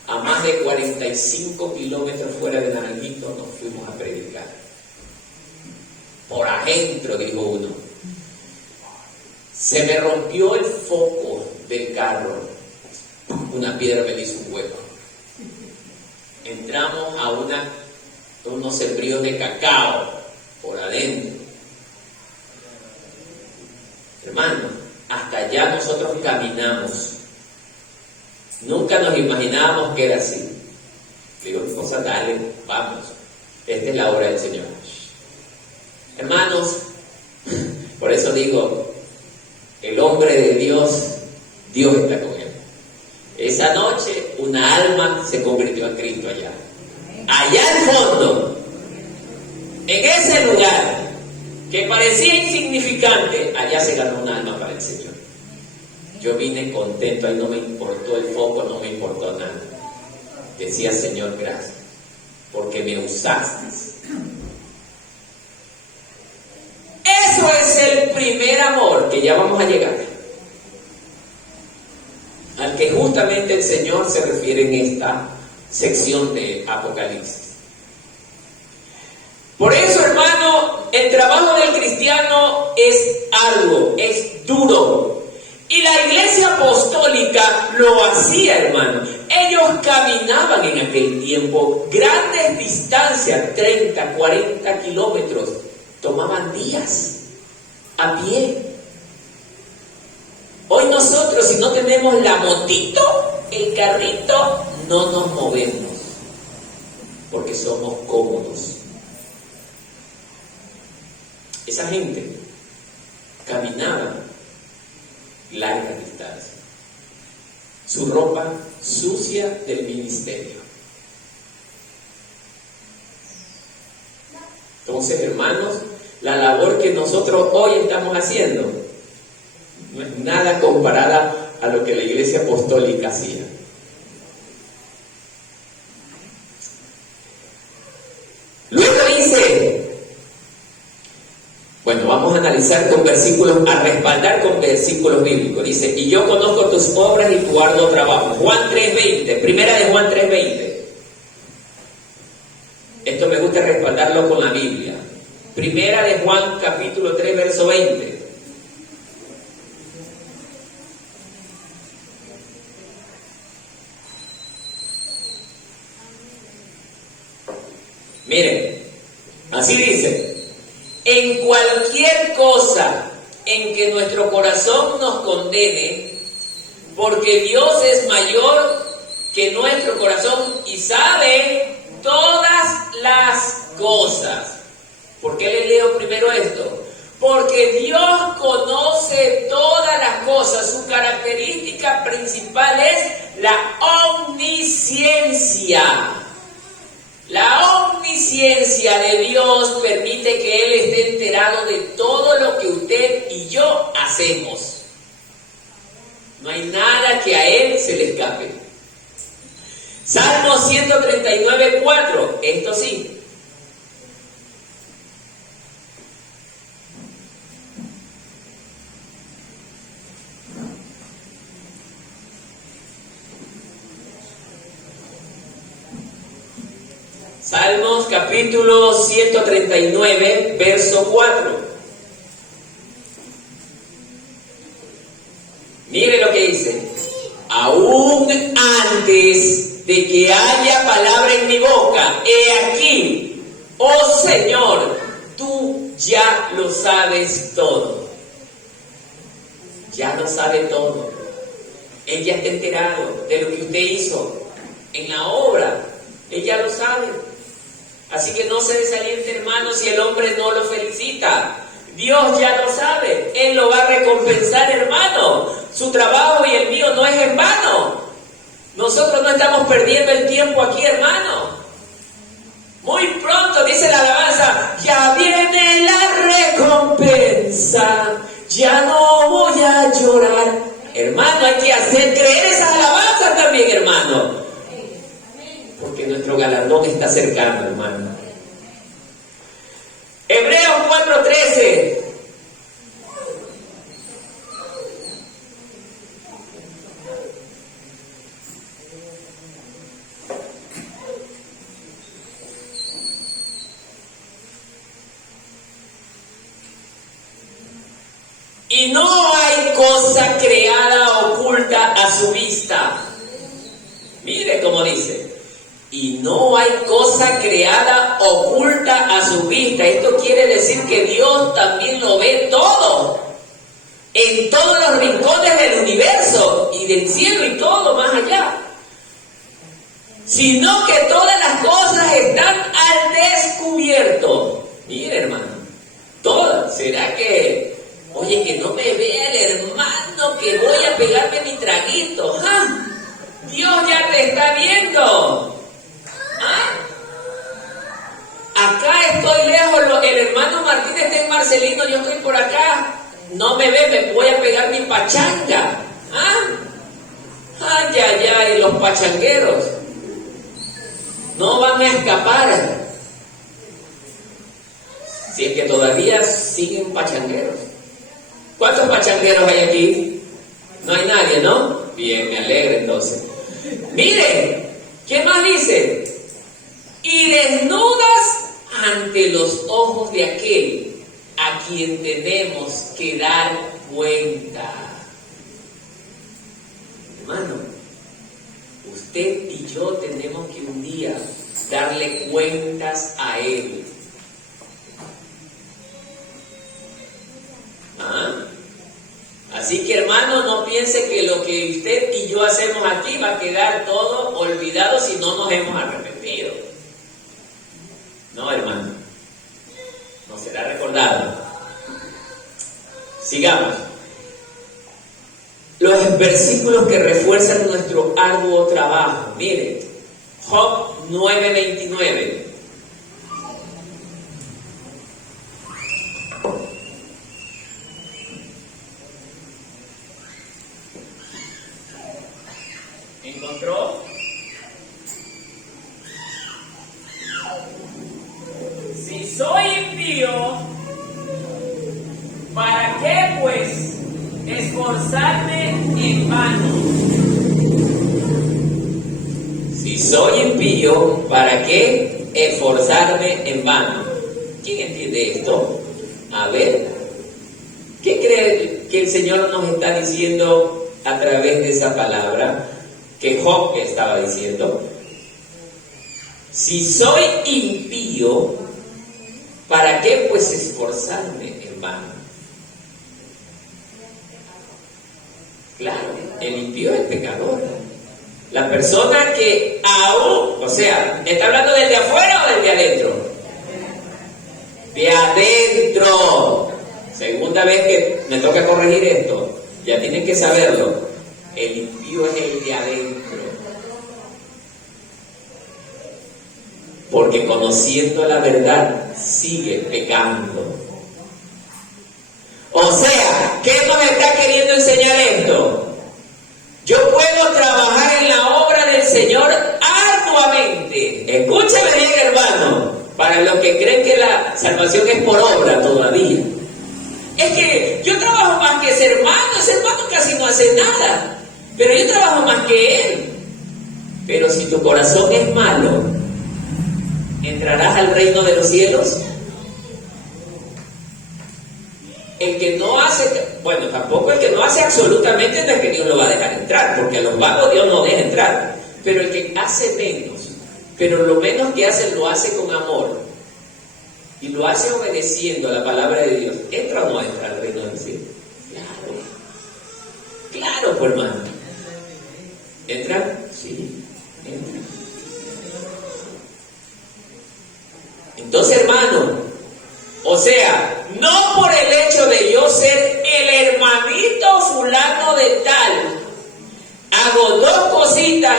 A más de 45 kilómetros fuera de Naranjito nos fuimos a predicar. Por adentro, dijo uno. Se me rompió el foco del carro. una piedra me hizo un hueco. Entramos a unos sembríos de cacao por adentro. Hermano, hasta allá nosotros caminamos. Nunca nos imaginábamos que era así. Digo, cosa, dale, vamos. Esta es la obra del Señor. Hermanos, por eso digo, el hombre de Dios, Dios está con él. Esa noche una alma se convirtió a Cristo allá. Allá al fondo, en ese lugar que parecía insignificante, allá se ganó un alma para el Señor. Yo vine contento, ahí no me importó el foco, no me importó nada. Decía, Señor, gracias, porque me usaste. Eso es el primer amor, que ya vamos a llegar, al que justamente el Señor se refiere en esta sección de Apocalipsis. Por eso, hermano, el trabajo del cristiano es arduo, es duro. Y la iglesia apostólica lo hacía, hermano. Ellos caminaban en aquel tiempo grandes distancias, 30, 40 kilómetros. Tomaban días a pie. Hoy nosotros, si no tenemos la motito, el carrito, no nos movemos, porque somos cómodos. Esa gente caminaba largas distancias, su ropa sucia del ministerio. Entonces, hermanos, la labor que nosotros hoy estamos haciendo no es nada comparada a lo que la iglesia apostólica hacía. Luego dice, bueno, vamos a analizar con versículos, a respaldar con versículos bíblicos. Dice, y yo conozco tus obras y tu arduo trabajo. Juan 3:20, primera de Juan 3:20. Esto me gusta respaldarlo con la Biblia. Primera de Juan, capítulo 3, verso 20. Miren, así dice. En cualquier cosa en que nuestro corazón nos condene, porque Dios es mayor que nuestro corazón y sabe todas las cosas. ¿Por qué le leo primero esto? Porque Dios conoce todas las cosas. Su característica principal es la omnisciencia. La omnisciencia de Dios permite que Él esté enterado de todo lo que usted y yo hacemos. No hay nada que a Él se le escape. Salmo 139:4. Esto sí. Salmos capítulo 139, verso 4. Mire lo que dice. Aún antes de que haya palabra en mi boca, he aquí, oh Señor, tú ya lo sabes todo. Ya lo sabe todo. Él ya está enterado de lo que usted hizo en la obra. Él ya lo sabe. Así que no se desaliente, hermano, si el hombre no lo felicita. Dios ya lo sabe. Él lo va a recompensar, hermano. Su trabajo y el mío no es en vano. Nosotros no estamos perdiendo el tiempo aquí, hermano. Muy pronto, dice la alabanza, ya viene la recompensa. Ya no voy a llorar. Hermano, hay que hacer creer esas alabanzas también, hermano. Porque nuestro galardón está cercano, hermano. Hebreos 4:13. Y no hay cosa creada oculta a su vista, Mire cómo dice. Y no hay cosa creada oculta a su vista. Esto quiere decir que Dios también lo ve todo. En todos los rincones del universo y del cielo y todo más allá. Sino que todas las cosas están al descubierto. Mire, hermano. Todas. ¿Será que, oye, que no me vea el hermano, que voy a pegarme mi traguito? ¡Ah! Dios ya te está viendo. ¿Ah? Acá estoy lejos, el hermano Martín está en Marcelino, yo estoy por acá. No me ve, me voy a pegar mi pachanga. ¿Ah? Ay, ay, ay, los pachangueros no van a escapar. Si es que todavía siguen pachangueros. ¿Cuántos pachangueros hay aquí? No hay nadie, ¿no? Bien, me alegra entonces. Miren, ¿qué más dice? Y desnudas ante los ojos de aquel a quien tenemos que dar cuenta. Hermano, usted y yo tenemos que un día darle cuentas a Él. ¿Ah? Así que, hermano, no piense que lo que usted y yo hacemos aquí va a quedar todo olvidado si no nos hemos arrepentido. No, hermano, no será recordado. Sigamos. Los versículos que refuerzan nuestro arduo trabajo. Miren, Job 9:29. ¿Encontró? Si soy impío, ¿para qué pues esforzarme en vano? Si soy impío, ¿para qué esforzarme en vano? ¿Quién entiende esto? A ver, ¿qué cree que el Señor nos está diciendo a través de esa palabra que Job estaba diciendo? Si soy impío, ¿para qué pues esforzarme en vano? Claro, el impío es pecador. La persona que aún, o sea, ¿está hablando del de afuera o del de adentro? De adentro. Segunda vez que me toca corregir esto, ya tienen que saberlo. El impío es el de adentro. Porque conociendo la verdad, sigue pecando. O sea, ¿qué nos está queriendo enseñar esto? Yo puedo trabajar en la obra del Señor arduamente. Escúchame bien, hermano, para los que creen que la salvación es por obra todavía. Es que yo trabajo más que ese hermano casi no hace nada, pero yo trabajo más que él. Pero si tu corazón es malo, ¿entrarás al reino de los cielos? El que no hace, bueno, tampoco el que no hace absolutamente no es que Dios lo va a dejar entrar, porque a los vagos Dios no deja entrar. Pero el que hace menos, pero lo menos que hace lo hace con amor y lo hace obedeciendo a la palabra de Dios, ¿entra o no entra al reino del cielo? Claro, pues, hermano. ¿Entra? Sí, entra. Entonces, hermano, o sea, no por el hecho de yo ser el hermanito fulano de tal, hago dos cositas,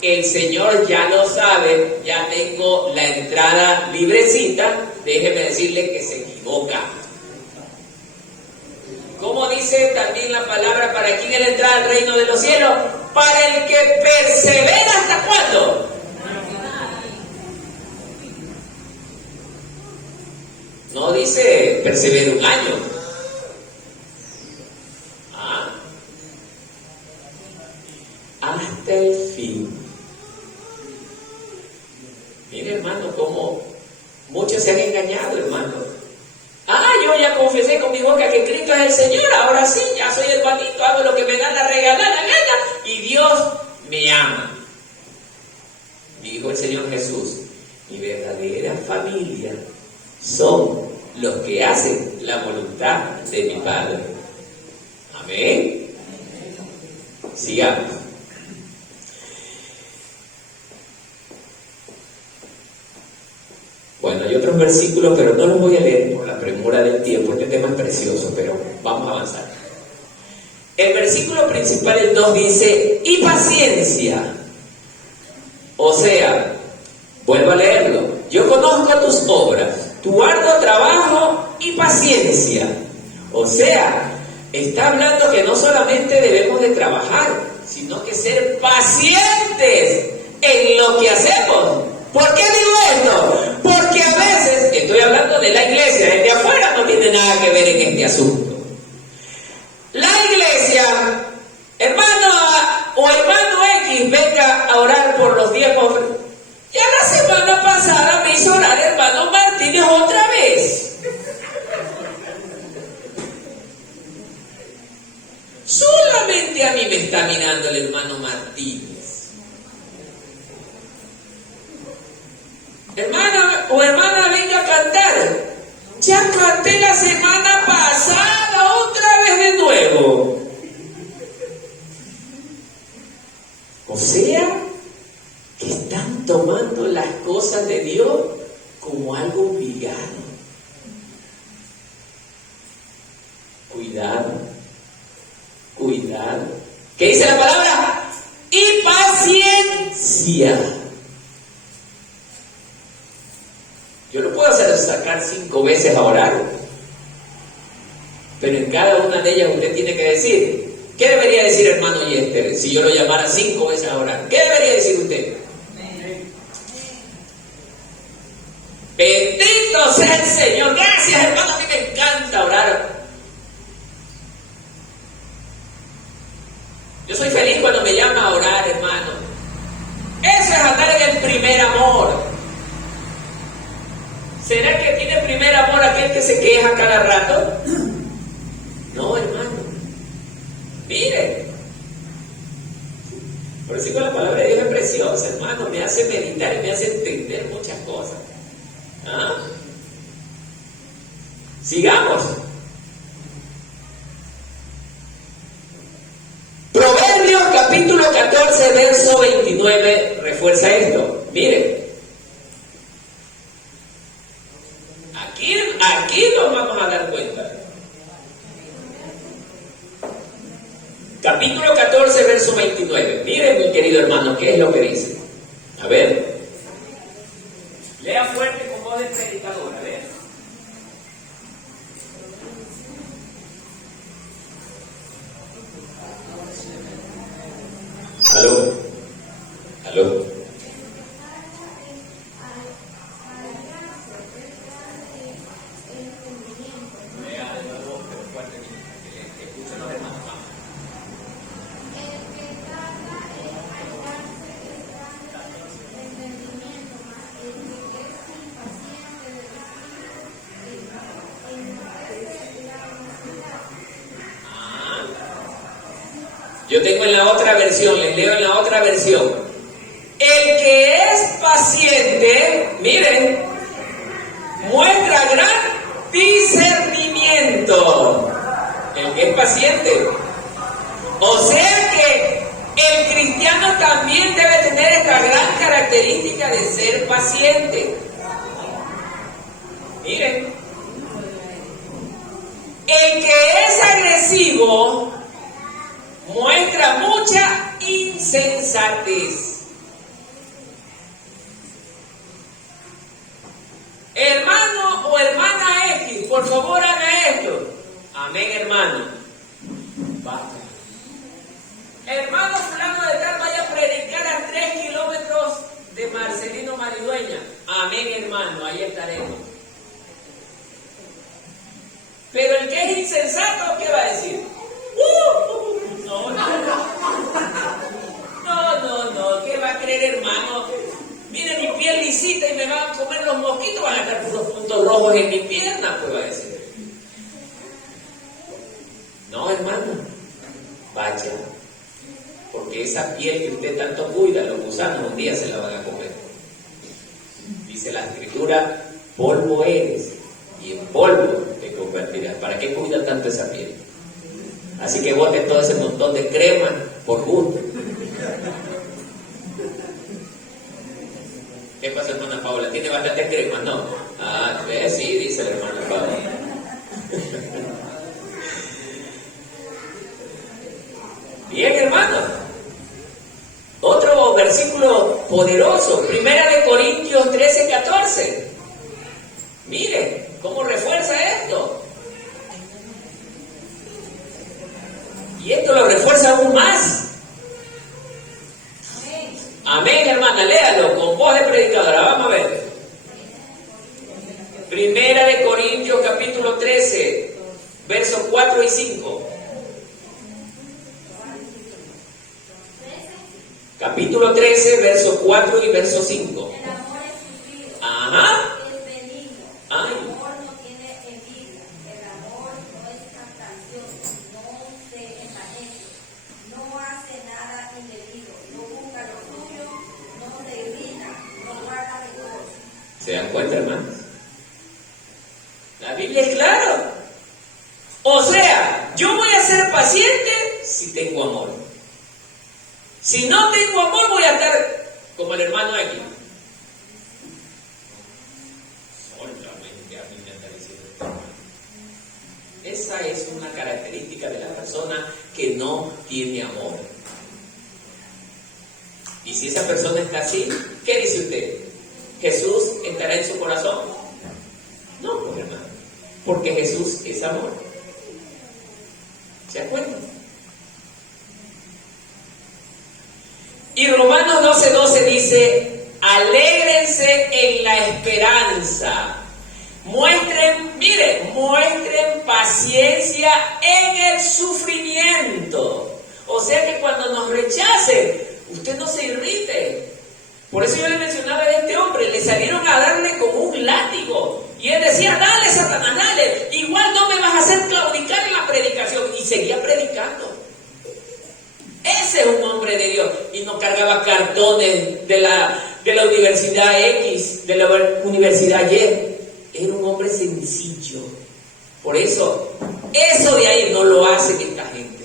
el Señor ya lo sabe, ya tengo la entrada librecita, déjeme decirle que se equivoca. ¿Cómo dice también la palabra para quién es la entrada al reino de los cielos? Para el que persevera hasta cuándo. No dice persevera un año. Hasta el fin. Mire, hermano, como muchos se han engañado, hermano. Yo ya confesé con mi boca que Cristo es el Señor, ahora sí, ya soy hermanito, hago lo que me da la regalada gana y Dios me ama. el Señor Jesús, mi verdadera familia son los que hacen la voluntad de mi Padre. Amén. Sigamos. Bueno, hay otros versículos, pero no los voy a leer por la premura del tiempo. Este tema es precioso, pero vamos a avanzar. El versículo principal, el 2, dice, y paciencia. O sea, vuelvo a leerlo. Yo conozco tus obras, tu arduo trabajo y paciencia. O sea, está hablando que no solamente debemos de trabajar, sino que ser pacientes en lo que hacemos. ¿Por qué digo esto? Porque a veces, estoy hablando de la iglesia, desde afuera no tiene nada que ver en este asunto. La iglesia, hermano o hermano X, venga a orar por los diezmos. Ya la semana pasada me hizo orar hermano Martínez otra vez. Solamente a mí me está mirando el hermano Martínez. Hermana o hermana, venga a cantar. Ya canté la semana pasada, otra vez de nuevo. O sea, que están tomando las cosas de Dios como algo obligado. Cuidado, cuidado. ¿Qué dice la palabra? Y paciencia. Yo no puedo sacar 5 veces a orar, pero en cada una de ellas usted tiene que decir, ¿qué debería decir hermano Yester si yo lo llamara 5 veces a orar? ¿Qué debería decir usted? Bendito sea el Señor. Gracias hermano, a mí me encanta orar. Yo soy feliz cuando me llama a orar, hermano. Eso es andar en el primer amor. ¿Será que tiene primer amor aquel que se queja cada rato? No, hermano. Mire. Por eso la palabra de Dios es preciosa, hermano. Me hace meditar y me hace entender muchas cosas. ¿Ah? Sigamos. Proverbios capítulo 14, verso 29, refuerza esto. Mire. Aquí nos vamos a dar cuenta. Capítulo 14, verso 29. Miren, mi querido hermano, ¿qué es lo que dice? A ver. Lea fuerte con voz de predicador, a ver. ¿Aló? ¿Aló? Yo tengo en la otra versión, les leo en la otra versión. El que es paciente, miren, muestra gran discernimiento. El que es paciente. O sea que el cristiano también debe tener esta gran característica de ser paciente. Miren, el que es agresivo muestra mucha insensatez. Hermano o hermana X, por favor haga esto. Amén, hermano. Vaya. Hermano fulano de tal, vaya a predicar a 3 kilómetros de Marcelino Maridueña. Amén, hermano, ahí estaremos. Pero el que es insensato, ¿qué va a decir? No, ¿qué va a creer, hermano? Mire mi piel lisita y me van a comer los mosquitos, van a estar unos puntos rojos en mi pierna, pues va a decir. No, hermano, vaya, porque esa piel que usted tanto cuida, los gusanos un día se la van a comer. Dice la Escritura, polvo eres y en polvo te convertirás. ¿Para qué cuida tanto esa piel? Así que bote todo ese montón de crema por gusto. ¿Qué pasa, hermana Paula? ¿Tiene bastante crema? No. Ah, ¿ves? Sí, dice la hermana Paula. Bien, hermano. Otro versículo poderoso, 1 Corintios 13:14. Mire cómo refuerza esto. Y esto lo refuerza aún más. Amén, hermana, léalo con voz de predicadora. Vamos a ver. 1 Corintios capítulo 13, versos 4 y 5. Capítulo 13, verso 4 y verso 5. El amor es sufrido. Ajá. Es benigno. Ay. El amor no tiene envidia. El amor no es jactancioso. No se envanece. No hace nada indebido. No busca lo suyo. No se irrita. No guarda rencor. ¿Se dan cuenta, hermanos? La Biblia es clara. O sea, yo voy a ser paciente si tengo amor. Si no tengo amor, voy a estar como el hermano aquí. Solamente a mí me está diciendo. Esa es una característica de la persona que no tiene amor. Y si esa persona está así, ¿qué dice usted? ¿Jesús estará en su corazón? No, pues, hermano. Porque Jesús es amor. ¿Se dan cuenta? Y Romanos 12:12 dice, alégrense en la esperanza. Muestren paciencia en el sufrimiento. O sea que cuando nos rechacen, usted no se irrite. Por eso yo le mencionaba de este hombre, le salieron a darle como un látigo. Y él decía, dale, Satanás, dale. Igual no me vas a hacer claudicar en la predicación. Y seguía predicando. Ese es un hombre de Dios. Y no cargaba cartones de la universidad X, de la universidad Y. Era un hombre sencillo. Por eso, eso de ahí no lo hace esta gente.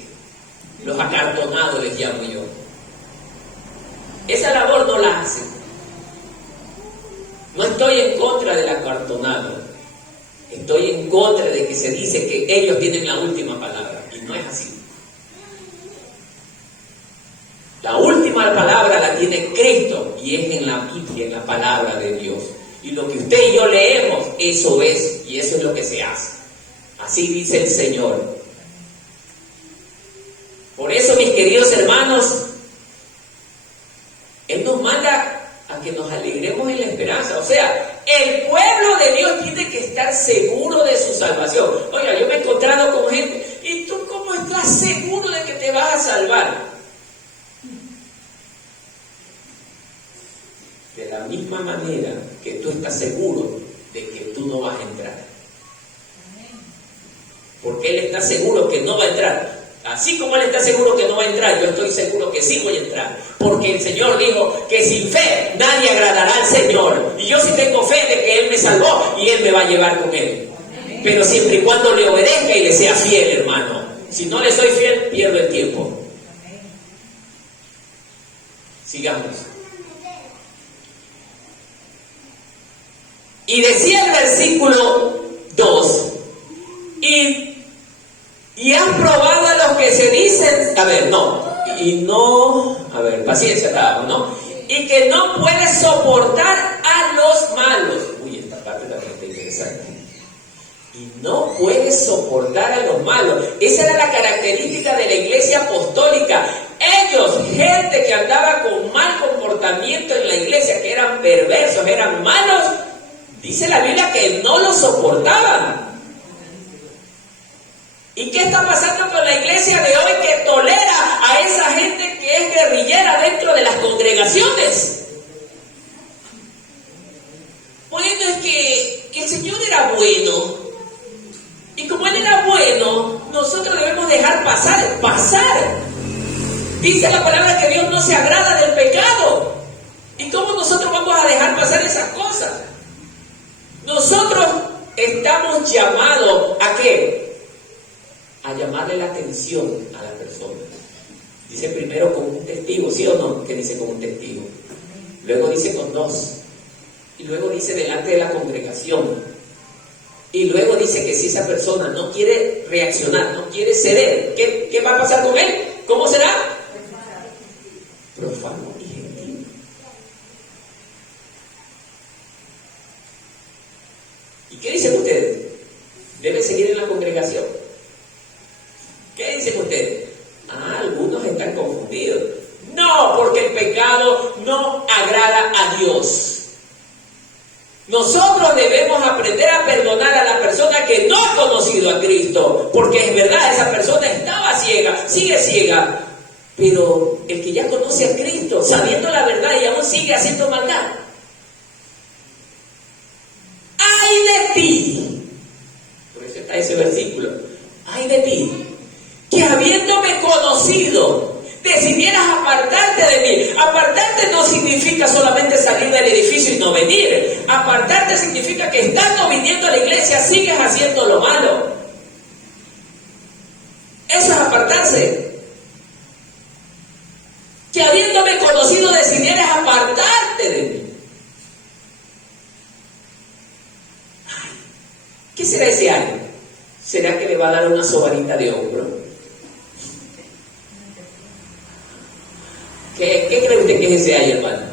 Los acartonados les llamo yo. Esa labor no la hacen. No estoy en contra del acartonado. Estoy en contra de que se dice que ellos tienen la última palabra. Y no es así. La última palabra la tiene Cristo y es en la Biblia, en la palabra de Dios. Y lo que usted y yo leemos, eso es, y eso es lo que se hace. Así dice el Señor. Por eso, mis queridos hermanos, Él nos manda a que nos alegremos en la esperanza. O sea, el pueblo de Dios tiene que estar seguro de su salvación. Oiga, yo me he encontrado con gente, ¿y tú cómo estás seguro de que te vas a salvar? De la misma manera que tú estás seguro de que tú no vas a entrar. Porque Él está seguro que no va a entrar. Así como Él está seguro que no va a entrar, yo estoy seguro que sí voy a entrar. Porque el Señor dijo que sin fe nadie agradará al Señor. Y yo sí tengo fe de que Él me salvó y Él me va a llevar con Él. Pero siempre y cuando le obedezca y le sea fiel, hermano. Si no le soy fiel, pierdo el tiempo. Sigamos. Y decía el versículo 2, y has probado a los que se dicen, paciencia estábamos, ¿no? Y que no puedes soportar a los malos. Uy, esta parte también está interesante. Y no puedes soportar a los malos. Esa era la característica de la iglesia apostólica. Ellos, gente que andaba con mal comportamiento en la iglesia, que eran perversos, eran malos, dice la Biblia que no lo soportaban. ¿Y qué está pasando con la iglesia de hoy que tolera a esa gente que es guerrillera dentro de las congregaciones? Bueno, es que el Señor era bueno. Y como Él era bueno, nosotros debemos dejar pasar. Dice la palabra que Dios no se agrada del pecado. ¿Y cómo nosotros vamos a dejar pasar esas cosas. Nosotros estamos llamados ¿a qué? A llamarle la atención a la persona. Dice primero con un testigo, ¿sí o no? Que dice con un testigo. Luego dice con dos. Y luego dice delante de la congregación. Y luego dice que si esa persona no quiere reaccionar, no quiere ceder, ¿qué va a pasar con él? ¿Cómo será? Profano y gentil. ¿Y qué dicen ustedes? ¿Debe seguir en la congregación? ¿Qué dicen ustedes? Algunos están confundidos. No, porque el pecado no agrada a Dios. Nosotros debemos aprender a perdonar a la persona que no ha conocido a Cristo, porque es verdad, esa persona estaba ciega, sigue ciega, pero el que ya conoce a Cristo, sabiendo la verdad y aún sigue haciendo maldad, ¡ay de ti! Por eso está ese versículo, ¡ay de ti! Que habiéndome conocido, decidieras apartarte de mí. Apartarte no significa solamente salir del edificio y no venir. Apartarte significa que estando viniendo a la iglesia sigues haciendo lo malo. Eso es apartarse. Que habiéndome conocido decidieras apartarte de mí. Ay, ¿qué será ese año? ¿Será que le va a dar una sobanita de hombro? ¿Qué cree usted que es ese año, hermano?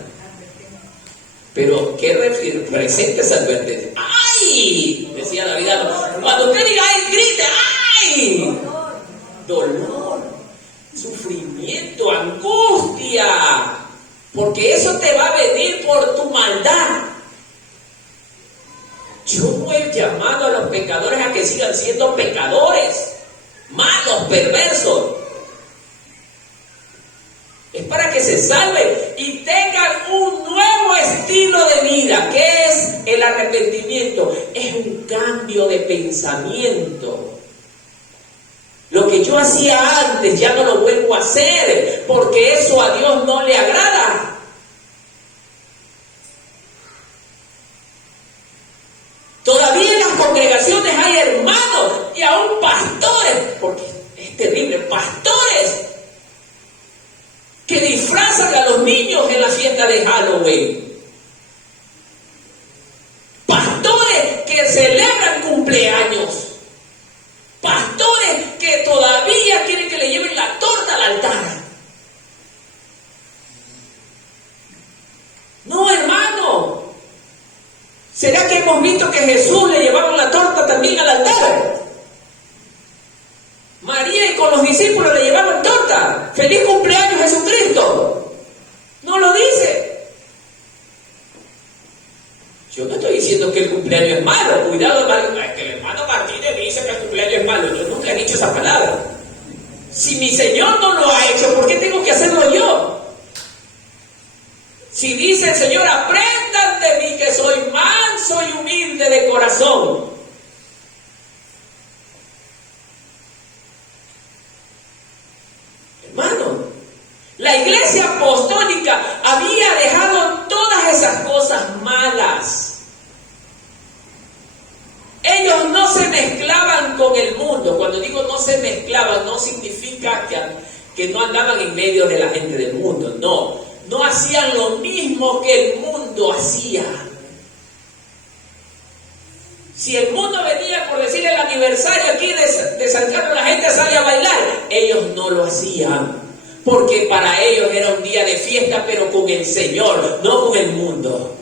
Pero, ¿qué representa esa advertencia? ¡Ay! Decía David, cuando usted diga ¡ay! Grite ¡ay! Dolor, sufrimiento, angustia, porque eso te va a venir por tu maldad. Yo no he llamado a los pecadores a que sigan siendo pecadores, malos, perversos. Es para que se salven y tengan un nuevo estilo de vida. ¿Qué es el arrepentimiento? Es un cambio de pensamiento. Lo que yo hacía antes ya no lo vuelvo a hacer, porque eso a Dios no le agrada. Todavía en las congregaciones hay hermanos y aún pastores, porque es terrible, pastores que disfrazan a los niños en la fiesta de Halloween. Pastores que celebran cumpleaños. Pastores que todavía quieren que le lleven la torta al altar. No, hermano. ¿Será que hemos visto que Jesús le llevaron la torta también al altar? María y con los discípulos le llevaban torta. ¡Feliz cumpleaños Jesucristo! No lo dice. Yo no estoy diciendo que el cumpleaños es malo. Cuidado, hermano. Es que el hermano Martínez dice que el cumpleaños es malo. Yo nunca he dicho esa palabra. Si mi Señor no lo ha hecho, ¿por qué tengo que hacerlo yo? Si dice el Señor, aprendan de mí que soy manso y humilde de corazón. Hermano, la iglesia apostólica había dejado todas esas cosas malas. Ellos no se mezclaban con el mundo. Cuando digo no se mezclaban, no significa que no andaban en medio de la gente del mundo. No hacían lo mismo que el mundo hacía. Si el mundo venía, por decir el aniversario aquí de San Carlos, la gente sale a bailar, ellos no lo hacían, porque para ellos era un día de fiesta, pero con el Señor, no con el mundo.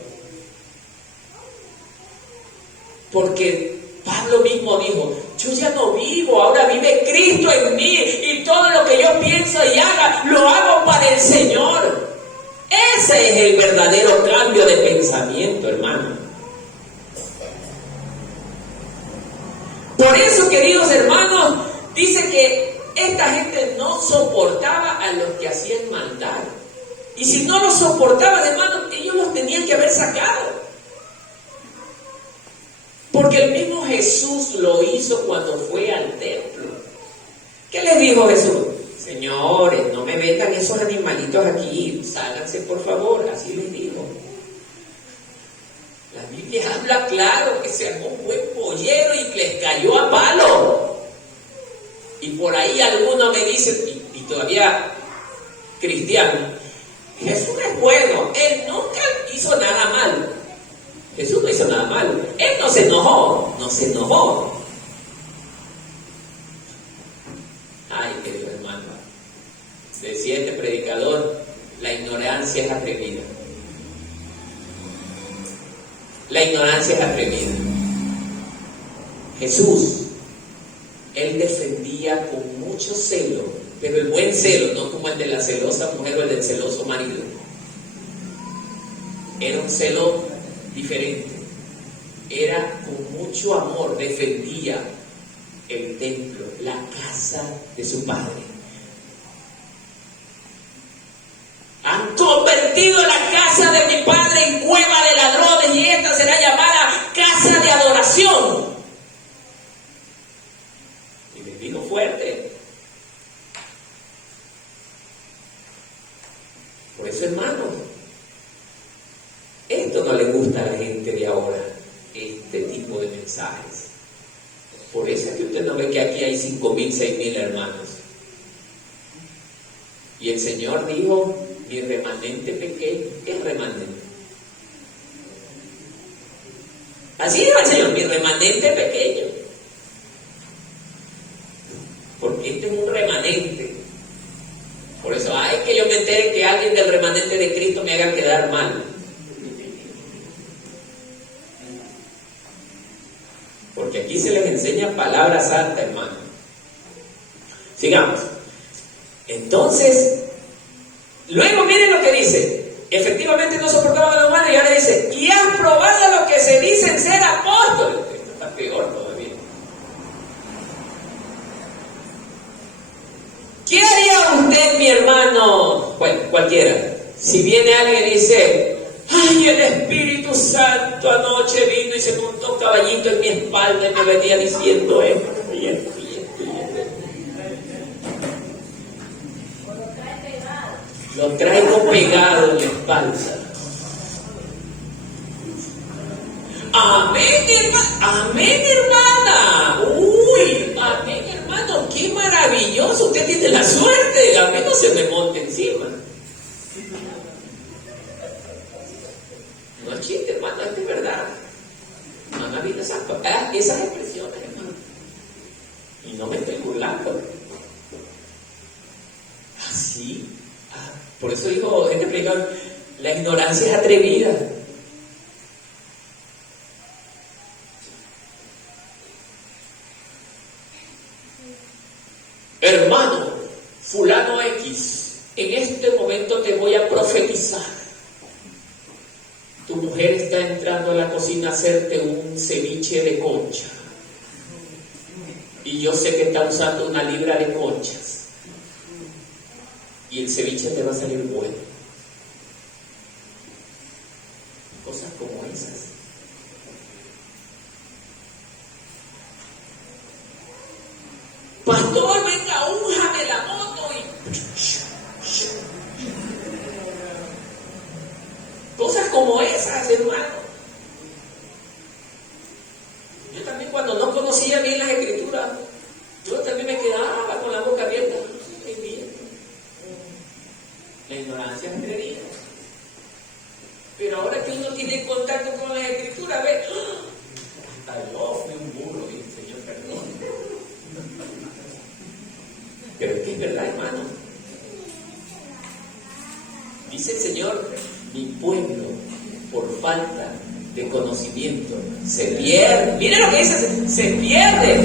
Porque Pablo mismo dijo, yo ya no vivo, ahora vive Cristo en mí, y todo lo que yo pienso y haga, lo hago para el Señor. Ese es el verdadero cambio de pensamiento, hermano. Por eso, queridos hermanos, dice que esta gente no soportaba a los que hacían maldad. Y si no los soportaban, hermanos, ellos los tenían que haber sacado. Porque el mismo Jesús lo hizo cuando fue al templo. ¿Qué les dijo Jesús? Señores, no me metan esos animalitos aquí, sálganse por favor, así les dijo. La Biblia habla claro que se armó un buen pollero y les cayó a palo. Y por ahí algunos me dicen, y todavía cristianos, Jesús es bueno, Él nunca hizo nada malo. Jesús no hizo nada malo. Él no se enojó. Ay, querido hermano, decía este predicador, la ignorancia es atrevida. La ignorancia es atrevida. Jesús, Él defendía con mucho celo, pero el buen celo, no como el de la celosa mujer o el del celoso marido. Era un celo diferente. Era con mucho amor, defendía el templo, la casa de su padre. Han convertido la casa de mi padre en cueva de ladrones y esta será llamada casa de adoración. Y les digo fuerte. Por eso, hermanos, esto no le gusta a la gente de ahora, este tipo de mensajes. Por eso es que usted no ve que aquí hay 5,000, 6,000 hermanos. Y el Señor dijo, mi remanente pequeño, ¿qué remanente? Así dijo el Señor, mi remanente pequeño. Porque este es un remanente. Por eso, ay, que yo me entere que alguien del remanente de Cristo me haga quedar mal. Porque aquí se les enseña palabra santa, hermano. Sigamos. Entonces, luego miren lo que dice. Efectivamente no soportaban a los humanos y ahora dice, y han probado lo que se dicen ser apóstoles. Esto está peor todavía. ¿Qué haría usted, mi hermano? Bueno, cualquiera. Si viene alguien y dice, ay, el Espíritu Santo anoche vino y se montó un caballito en mi espalda y me venía diciendo esto y esto y esto y esto. Lo traigo pegado en la espalda. Amén, hermana. Amén, hermana. Uy, amén, hermano. Qué maravilloso. Usted tiene la suerte. A mí no se me monte encima. No es chiste, hermano, es de verdad. No han habido esas expresiones, hermano. Y no me estoy burlando. Así. Por eso dijo este predicador, la ignorancia es atrevida. Hermano, fulano X, en este momento te voy a profetizar. Tu mujer está entrando a la cocina a hacerte un ceviche de concha. Y yo sé que está usando una libra de conchas. Y el ceviche te va a salir bueno. Cosas como esas. Pastor, venga, újame la moto y... Cosas como esas, hermano. Yo también cuando no conocía bien las escrituras, yo también me quedaba con la boca abierta. La ignorancia es atrevida. Pero ahora que uno tiene contacto con las escrituras, ve, hasta yo fui un burro y el Señor perdón. Pero es que es verdad, hermano. Dice el Señor, mi pueblo, por falta de conocimiento, se pierde. Miren lo que dice, se pierde.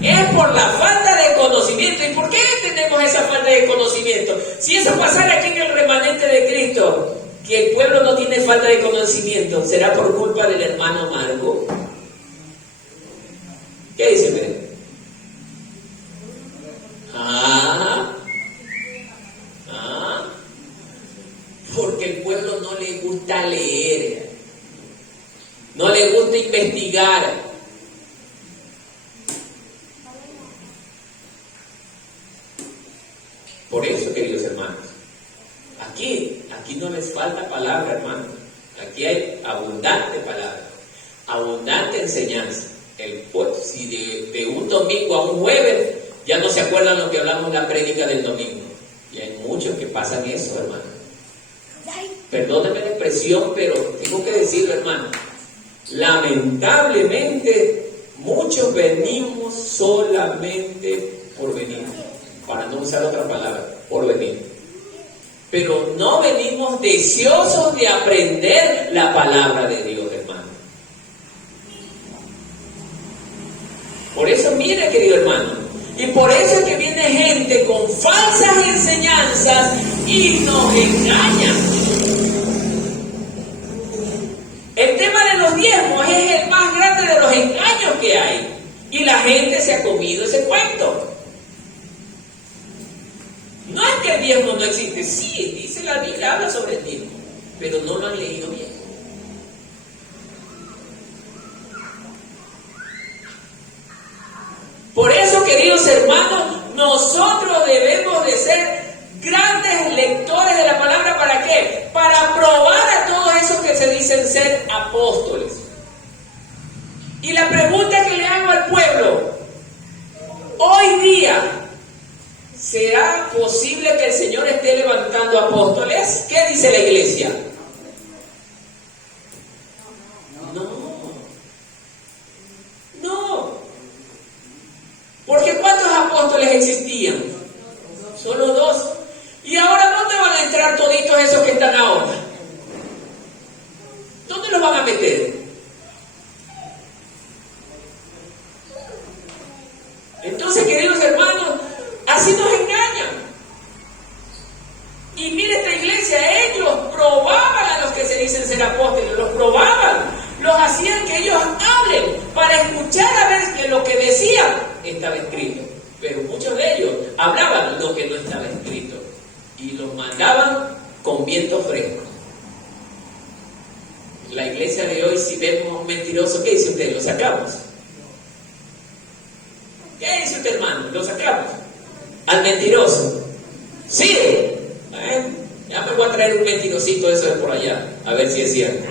Es por la falta de conocimiento. ¿Y por qué tenemos esa falta de conocimiento? Si eso pasara aquí en el remanente de Cristo, que el pueblo no tiene falta de conocimiento, ¿será por culpa del hermano Marco? ¿Qué dice, Pedro? Porque el pueblo no le gusta leer, no le gusta investigar. Por eso, queridos hermanos, aquí no les falta palabra, hermano. Aquí hay abundante palabra, abundante enseñanza. Si de un domingo a un jueves ya no se acuerdan lo que hablamos en la prédica del domingo. Y hay muchos que pasan eso, hermano. Perdónenme la expresión, pero tengo que decirlo, hermano. Lamentablemente, muchos venimos solamente por venir, para no usar otra palabra, por venir. Pero no venimos deseosos de aprender la palabra de Dios, hermano. Por eso, mire, querido hermano, y por eso es que viene gente con falsas enseñanzas y nos engaña. El tema de los diezmos es el más grande de los engaños que hay. Y la gente se ha comido ese cuento. No es que el diezmo no existe. Sí, dice la Biblia, habla sobre el diezmo. Pero no lo han leído bien. Por eso, queridos hermanos, nosotros debemos de ser grandes lectores de la palabra. ¿Para qué? Para probar a todos esos que se dicen ser apóstoles. Y la pregunta que le hago al pueblo, hoy día, ¿será posible que el Señor esté levantando apóstoles? ¿Qué dice la iglesia? No. Porque ¿cuántos apóstoles existían? Solo 2. ¿Y ahora dónde van a entrar toditos esos que están ahora? ¿Dónde los van a meter? Entonces, queridos hermanos, así nos engañan. Y mire esta iglesia, ellos probaban a los que se dicen ser apóstoles, los probaban, los hacían que ellos hablen para escuchar a ver que lo que decían estaba escrito. Pero muchos de ellos hablaban lo que no estaba escrito y los mandaban con viento fresco. La iglesia de hoy, si vemos mentiroso, ¿qué dice usted? Lo sacamos. ¿Qué dice usted, hermano? Lo sacamos. Al mentiroso. Sí. Ya me voy a traer un mentirosito de eso de por allá, a ver si es cierto.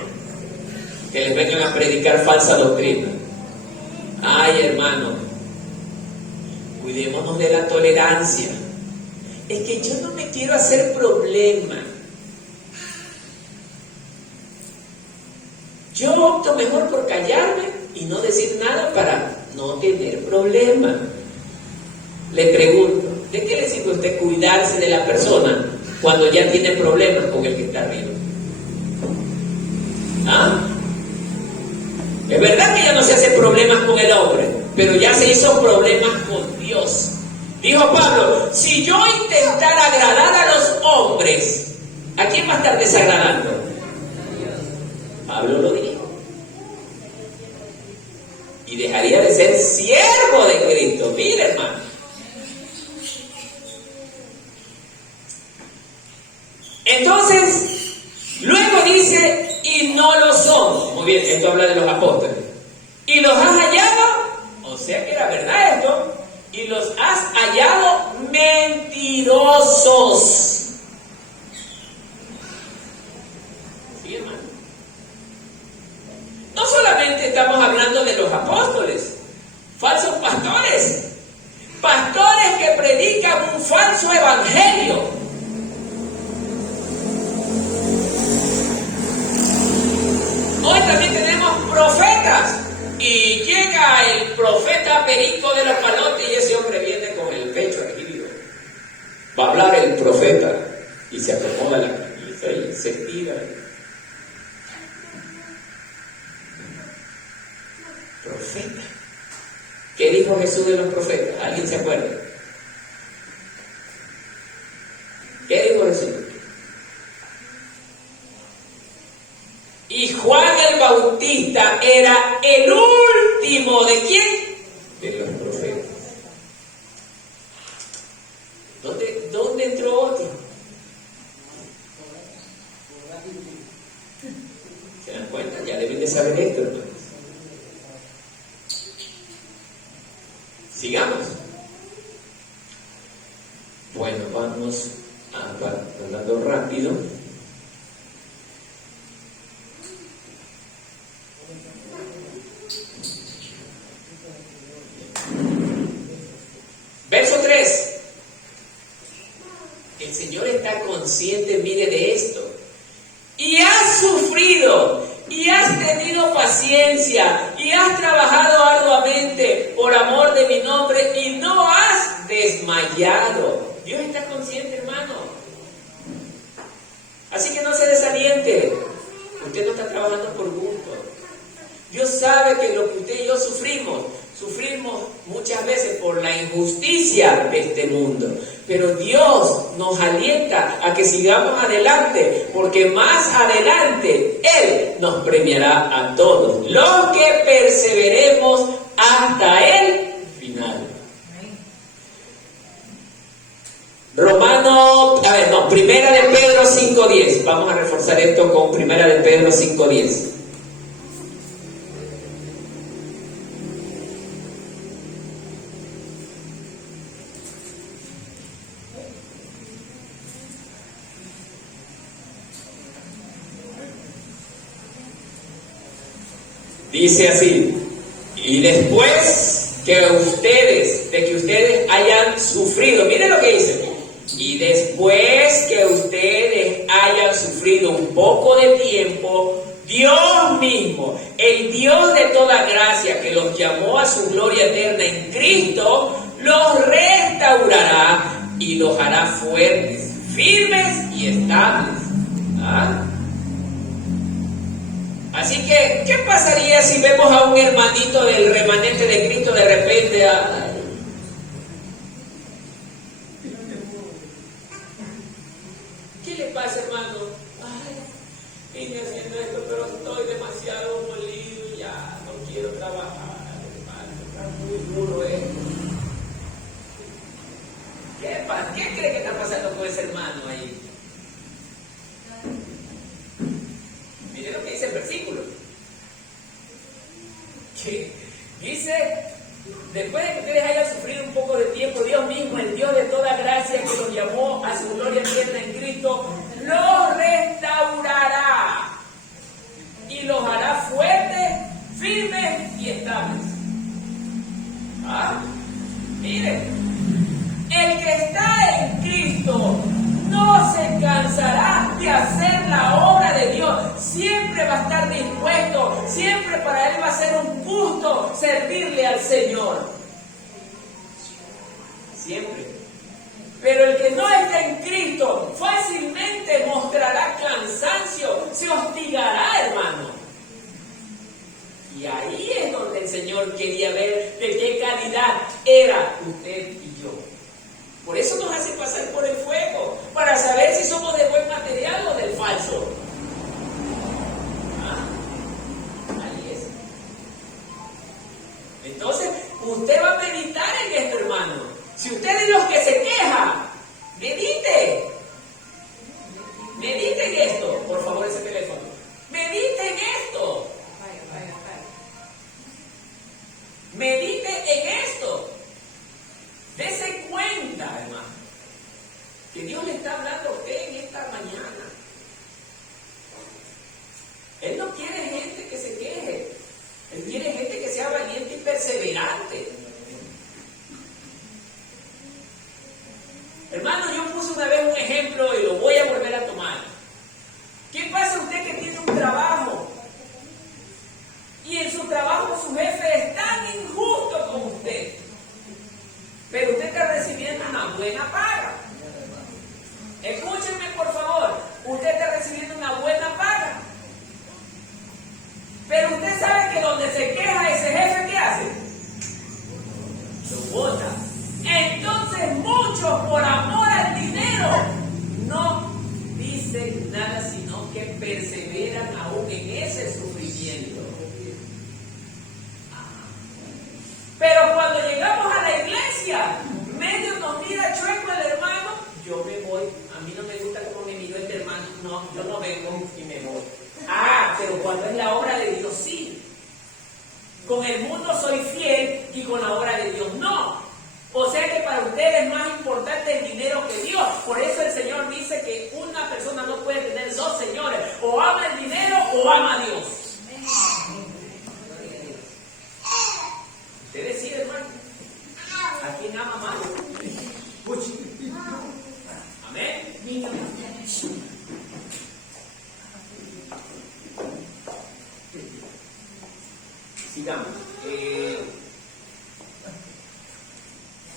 Que les vengan a predicar falsa doctrina. Ay, hermano, cuidémonos de la tolerancia. Es que yo no me quiero hacer problema. Yo opto mejor por callarme y no decir nada para no tener problema. Le pregunto, ¿de qué le sirve a usted cuidarse de la persona cuando ya tiene problemas con el que está arriba? ¿Ah? Es verdad que ya no se hace problemas con el hombre, pero ya se hizo problemas con Dios. Dijo Pablo, si yo intentara agradar a los hombres, ¿a quién va a estar desagradando? Pablo lo dijo. Y dejaría de ser siervo de Cristo. Mira, hermano. Entonces, luego dice, y no lo son. Muy bien, esto habla de los apóstoles. Y los has hallado, o sea que era verdad esto, y los has hallado mentirosos. ¿Sí, hermano? No solamente estamos hablando de los apóstoles, falsos pastores, pastores que predican un falso evangelio. Hoy también tenemos profetas y llega el profeta Perico de los Palotes y ese hombre viene con el pecho erguido. Va a hablar el profeta y se acomoda la camisa y se tira. Profeta. ¿Qué dijo Jesús de los profetas? ¿Alguien se acuerda? ¿Qué dijo Jesús? Y Juan el Bautista era el último ¿de quién? De los profetas. ¿Dónde entró otro? ¿Se dan cuenta? Ya deben de saber esto, hermanos. Sigamos. Bueno, vamos andando rápido. consciente, mire, de esto. Y has sufrido, y has tenido paciencia, y has trabajado arduamente por amor de mi nombre, y no has desmayado. Dios está consciente, hermano. Así que no se desaliente. Usted no está trabajando por gusto. Dios sabe que lo que usted y yo sufrimos muchas veces por la injusticia de este mundo. Pero Dios nos alienta a que sigamos adelante, porque más adelante Él nos premiará a todos los que perseveremos hasta el final. Primera de Pedro 5:10. Vamos a reforzar esto con Primera de Pedro 5:10. Dice así: y después que ustedes hayan sufrido, miren lo que dice, y después que ustedes hayan sufrido un poco de tiempo, Dios mismo, el Dios de toda gracia, que los llamó a su gloria eterna en Cristo, los restaurará y los hará fuertes, firmes y estables. Así que, ¿qué pasaría si vemos a un hermanito del remanente de Cristo de repente? ¿Qué le pasa, hermano? Vine haciendo esto, pero estoy demasiado molido y ya no quiero trabajar, hermano. Está muy duro esto. ¿Qué cree que está pasando con ese hermano ahí? Mire lo que dice el versículo. Que dice: después de que ustedes hayan sufrido un poco de tiempo, Dios mismo, el Dios de toda gracia, que los llamó a su gloria eterna en Cristo, los restaurará y los hará fuertes, firmes y estables. Mire, el que está en Cristo no se cansará de hacer la obra de Dios. Siempre va a estar dispuesto, siempre para él va a ser un gusto servirle al Señor. Siempre. Pero el que no está en Cristo fácilmente mostrará cansancio, se hostigará, hermano. Y ahí es donde el Señor quería ver de qué calidad era usted y yo. Por eso nos hace pasar por el fuego, para saber si somos de buen material o del falso. Ahí es. Entonces, usted va a meditar en esto, hermano. Si usted es de los que se queja, medite. Medite en esto. Por favor, ese teléfono. Medite en esto. Medite en esto. Dese cuenta, hermano, que Dios le está hablando a usted en esta mañana. Él no quiere gente que se queje. Él quiere gente que sea valiente y perseverante. Hermano, yo puse una vez un ejemplo y lo voy a volver a tomar. ¿Qué pasa usted que tiene un trabajo y en su trabajo su jefe es tan injusto con usted, pero usted está recibiendo una buena paga? Escúchenme, por favor. Usted está recibiendo una buena paga, pero usted sabe que donde se queja ese jefe, ¿qué hace? Lo bota. Entonces muchos, por amor al dinero, no dicen nada, sino que perseveran aún en ese sufrimiento. Pero cuando llegamos a la iglesia, medio nos mira chueco el hermano, yo me voy, a mí no me gusta cómo me miró este hermano, no, yo no vengo y me voy. Pero cuando es la obra de Dios, sí. Con el mundo soy fiel y con la obra de Dios no. O sea que para ustedes es más importante el dinero que Dios. Por eso el Señor dice que una persona no puede tener dos señores: o ama el dinero o ama a Dios. Usted decide, hermano, ¿a quién ama más? Amén. sigamos.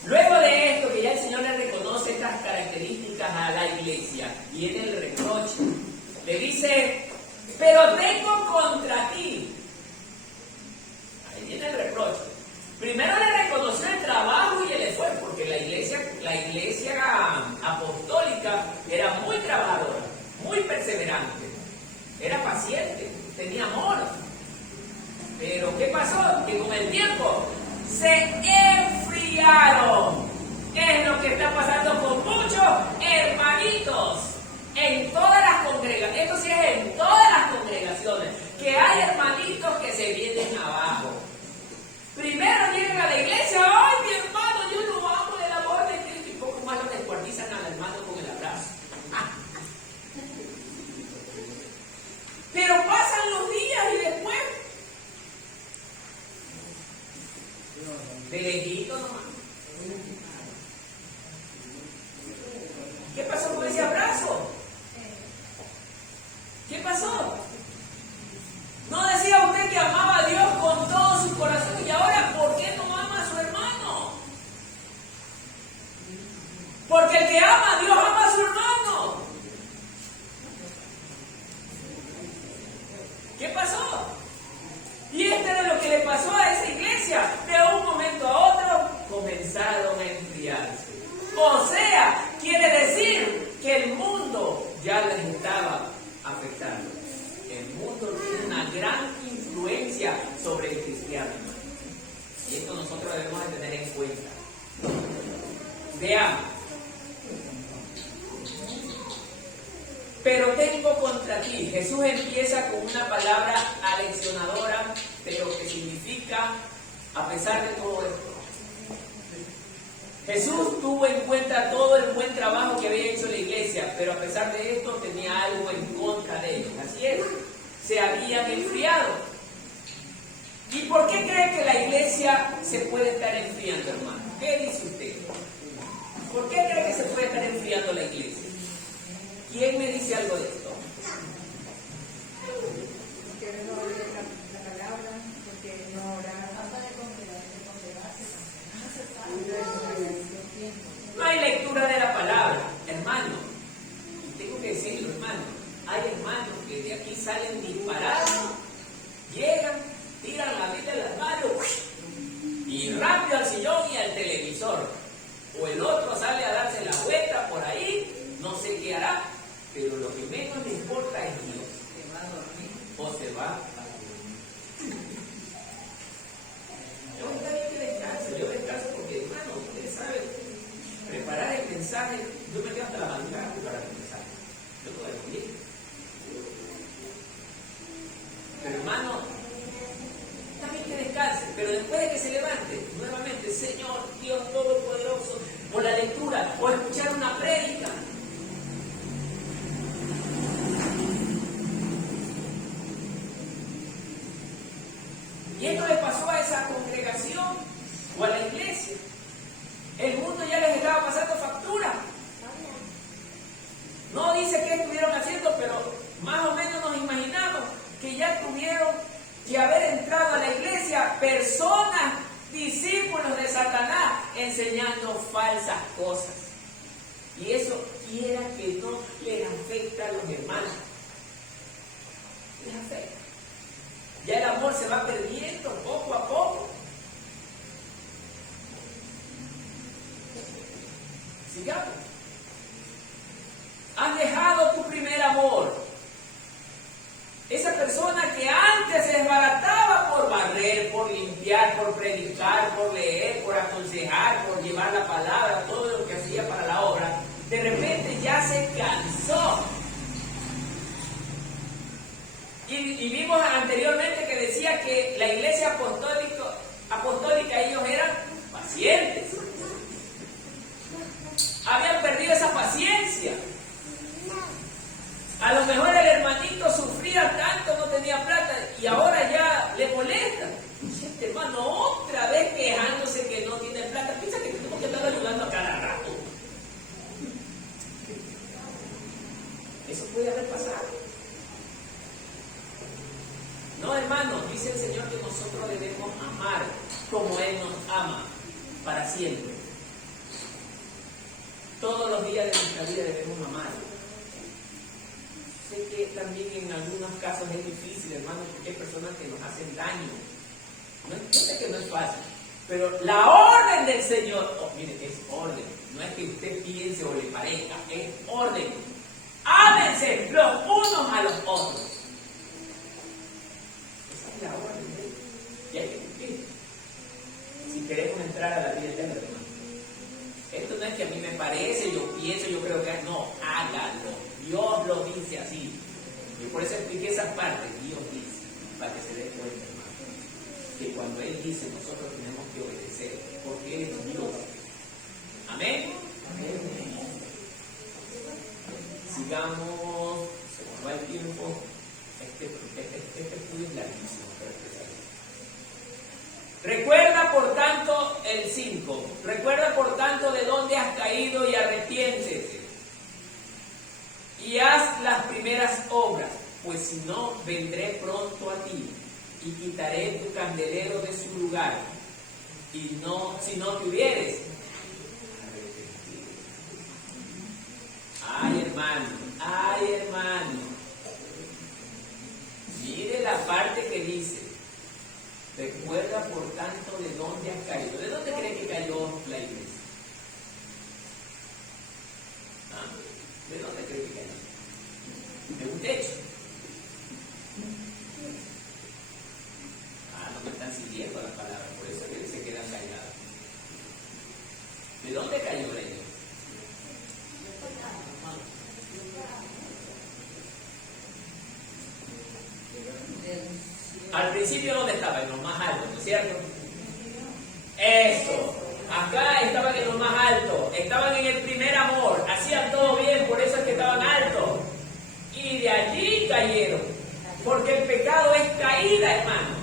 Luego de esto, que ya el Señor le reconoce estas características a la iglesia, viene el reproche. Le dice, pero tengo contra ti. Ahí viene el reproche. Primero le reconoció el trabajo y el esfuerzo, porque la iglesia apostólica era muy trabajadora, muy perseverante, era paciente, tenía amor. Pero ¿qué pasó? Que con el tiempo se enfriaron. Es lo que está pasando con muchos hermanitos en todas las congregaciones. Esto sí es en todas las congregaciones, que hay hermanitos que se vienen abajo. Primero llegan a la iglesia, ¡ay, mi hermano, yo lo amo del amor de Cristo! Y poco más lo descuartizan al hermano con el abrazo. Pero pasan los días y después, de lejito nomás. ¿Qué pasó con ese abrazo? ¿Qué pasó? ¿No decía usted que amaba a Dios con todo su corazón? ¿Y ahora por qué no ama a su hermano? Porque el que ama a Dios ama a su hermano. ¿Qué pasó? Y esto era lo que le pasó a esa iglesia. De un momento a otro comenzaron a enfriarse. O sea, quiere decir que el mundo ya les estaba afectando. El mundo tiene una gran influencia sobre el cristiano. Y esto nosotros debemos de tener en cuenta. Veamos. Pero tengo contra ti. Jesús empieza con una palabra aleccionadora, pero que significa, a pesar de todo esto. Jesús tuvo en cuenta todo el buen trabajo que había hecho la iglesia, pero a pesar de esto tenía algo en contra de ellos. Así es, se habían enfriado. ¿Y por qué cree que la iglesia se puede estar enfriando, hermano? ¿Qué dice usted? ¿Por qué cree que se puede estar enfriando la iglesia? ¿Quién me dice algo de esto? Porque no oye la palabra, porque no ora. No hay lectura de la palabra, hermano. Tengo que decirlo, hermano. Hay hermanos que de aquí salen disparados, llegan, tiran la Biblia en las manos y rápido al sillón y al televisor. O el otro sale a darse la vuelta por ahí, no sé qué hará, pero lo que menos le importa es Dios. ¿Se va a dormir o se va a dormir? Yo está bien que descanse, yo descanso porque, hermano, ustedes saben, preparar el mensaje, yo me quedo hasta la madrugada para preparar el mensaje. Yo puedo dormir. Pero hermano, está bien que descanse, pero después de que se levante, nuevamente, Señor, Dios Todopoderoso, o la lectura, o escuchar una prédica. Y esto le pasó a esa congregación o a la iglesia. El mundo ya les estaba pasando factura. No dice qué estuvieron haciendo, pero más o menos nos imaginamos que ya tuvieron que haber entrado a la iglesia personas, discípulos de Satanás, enseñando falsas cosas. Y eso quiera que no les afecta a los hermanos. Les afecta. Ya el amor se va perdiendo poco a poco. Sigamos. Has dejado tu primer amor. Esa persona que antes se desbarataba por barrer, por limpiar, por predicar, por leer, por aconsejar, por llevar la palabra, todo lo que hacía para la obra, de repente ya se cansó. Y vimos anteriormente que decía que la iglesia apostólica ellos eran pacientes. Habían perdido esa paciencia. A lo mejor el hermanito sufría tanto, no tenía plata, y ahora ya le molesta. Dice, este hermano otra vez quejándose que no tiene plata. Piensa que tenemos que estar ayudando a cada rato. Eso puede haber pasado. No, hermano, dice dice el Señor que nosotros debemos amar como Él nos ama para siempre. Todos los días de nuestra vida debemos amar. Sé que también en algunos casos es difícil, hermano, porque hay personas que nos hacen daño. Yo sé que no es fácil, pero la orden del Señor, mire, es orden. No es que usted piense o le parezca, es orden. Ámense los unos a los otros. Esa es la orden de Él. Y hay que cumplir. Si queremos entrar a la vida eterna, hermano. Esto no es que a mí me parece, yo pienso, yo creo que no, hágalo. Dios lo dice así. Y por eso expliqué esa parte. Dios dice, para que se dé cuenta, hermano, que cuando Él dice, nosotros tenemos que obedecer, porque Él es Dios. Amén. Amén. Sigamos, se nos va el tiempo. Este estudio es larguísimo para empezar. Recuerda por tanto el 5. Recuerda por tanto de dónde has caído y arrepiéntete. Y haz las primeras obras, pues si no, vendré pronto a ti y quitaré tu candelero de su lugar. Y no, si no te hubieres arrepentido. Ay hermano. Mire la parte que dice. Recuerda por tanto de dónde has caído. ¿De dónde cree que cayó la iglesia? ¿De dónde cree que cayó? De un techo. No me están siguiendo las palabras, por eso que se quedan callados. ¿De dónde cayó la iglesia? Al principio, ¿dónde estaba? En lo más alto, ¿no es cierto? Eso. Acá estaban en lo más alto. Estaban en el primer amor. Hacían todo bien, por eso es que estaban altos. Y de allí cayeron. Porque el pecado es caída, hermano.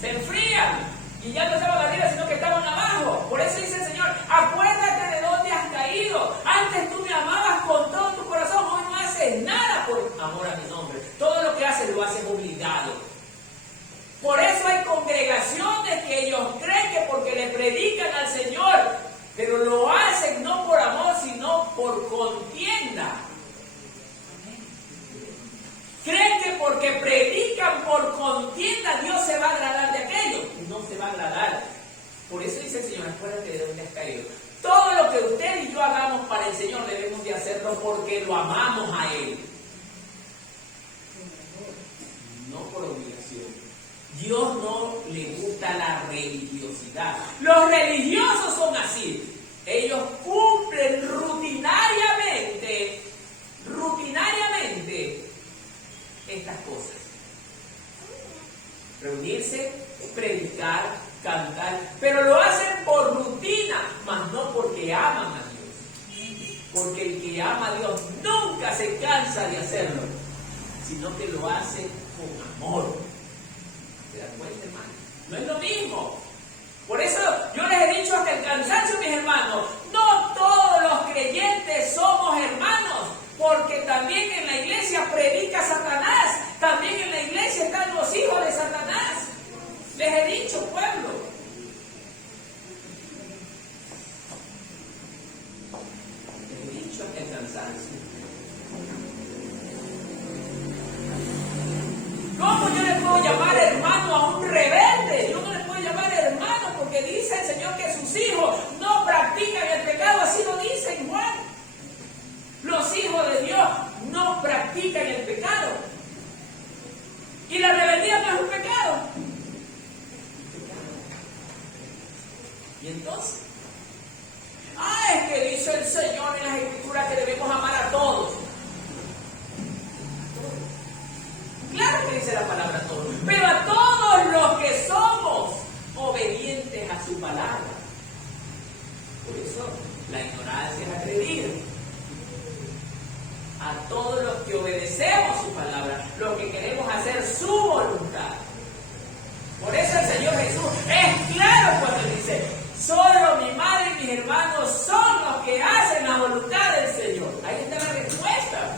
Se enfrían. Y ya no estaban arriba, sino que estaban abajo. Por eso dice el Señor, acuérdate de dónde has caído. Antes tú me amabas con todo tu corazón. Hoy no haces nada por amor a mi nombre. Todo lo que haces lo haces obligado. Por eso hay congregaciones que ellos creen que porque le predican al Señor, pero lo hacen no por amor, sino por contienda. Creen que porque predican por contienda, Dios se va a agradar de aquello. No se va a agradar. Por eso dice el Señor, acuérdate de dónde has caído. Todo lo que usted y yo hagamos para el Señor debemos de hacerlo porque lo amamos a Él. No por obligación. Dios no le gusta la religiosidad. Los religiosos son así. Ellos cumplen rutinariamente estas cosas. Reunirse, predicar, cantar, pero lo hacen por rutina, mas no porque aman a Dios. Porque el que ama a Dios nunca se cansa de hacerlo, sino que lo hace con amor. ¿Se dan cuenta, hermano? No es lo mismo. Por eso yo les he dicho hasta el cansancio, mis hermanos, no todos los creyentes somos hermanos, porque también en la iglesia predica Satanás, también en la iglesia están los hijos de Satanás. Les he dicho, pueblo. Les he dicho hasta el cansancio. ¿Cómo yo le puedo llamar hermano a un rebelde? Yo no le puedo llamar hermano porque dice el Señor que sus hijos no practican el pecado, así lo dice en Juan. Los hijos de Dios no practican el pecado. Y la rebeldía no es un pecado. Y entonces, es que dice el Señor en las Escrituras que debemos amar a todos. Claro que dice la palabra a todos, pero a todos los que somos obedientes a su palabra. Por eso la ignorancia es agredida. A todos los que obedecemos su palabra, los que queremos hacer su voluntad. Por eso el Señor Jesús es claro cuando dice, solo mi madre y mis hermanos son los que hacen la voluntad del Señor. Ahí está la respuesta.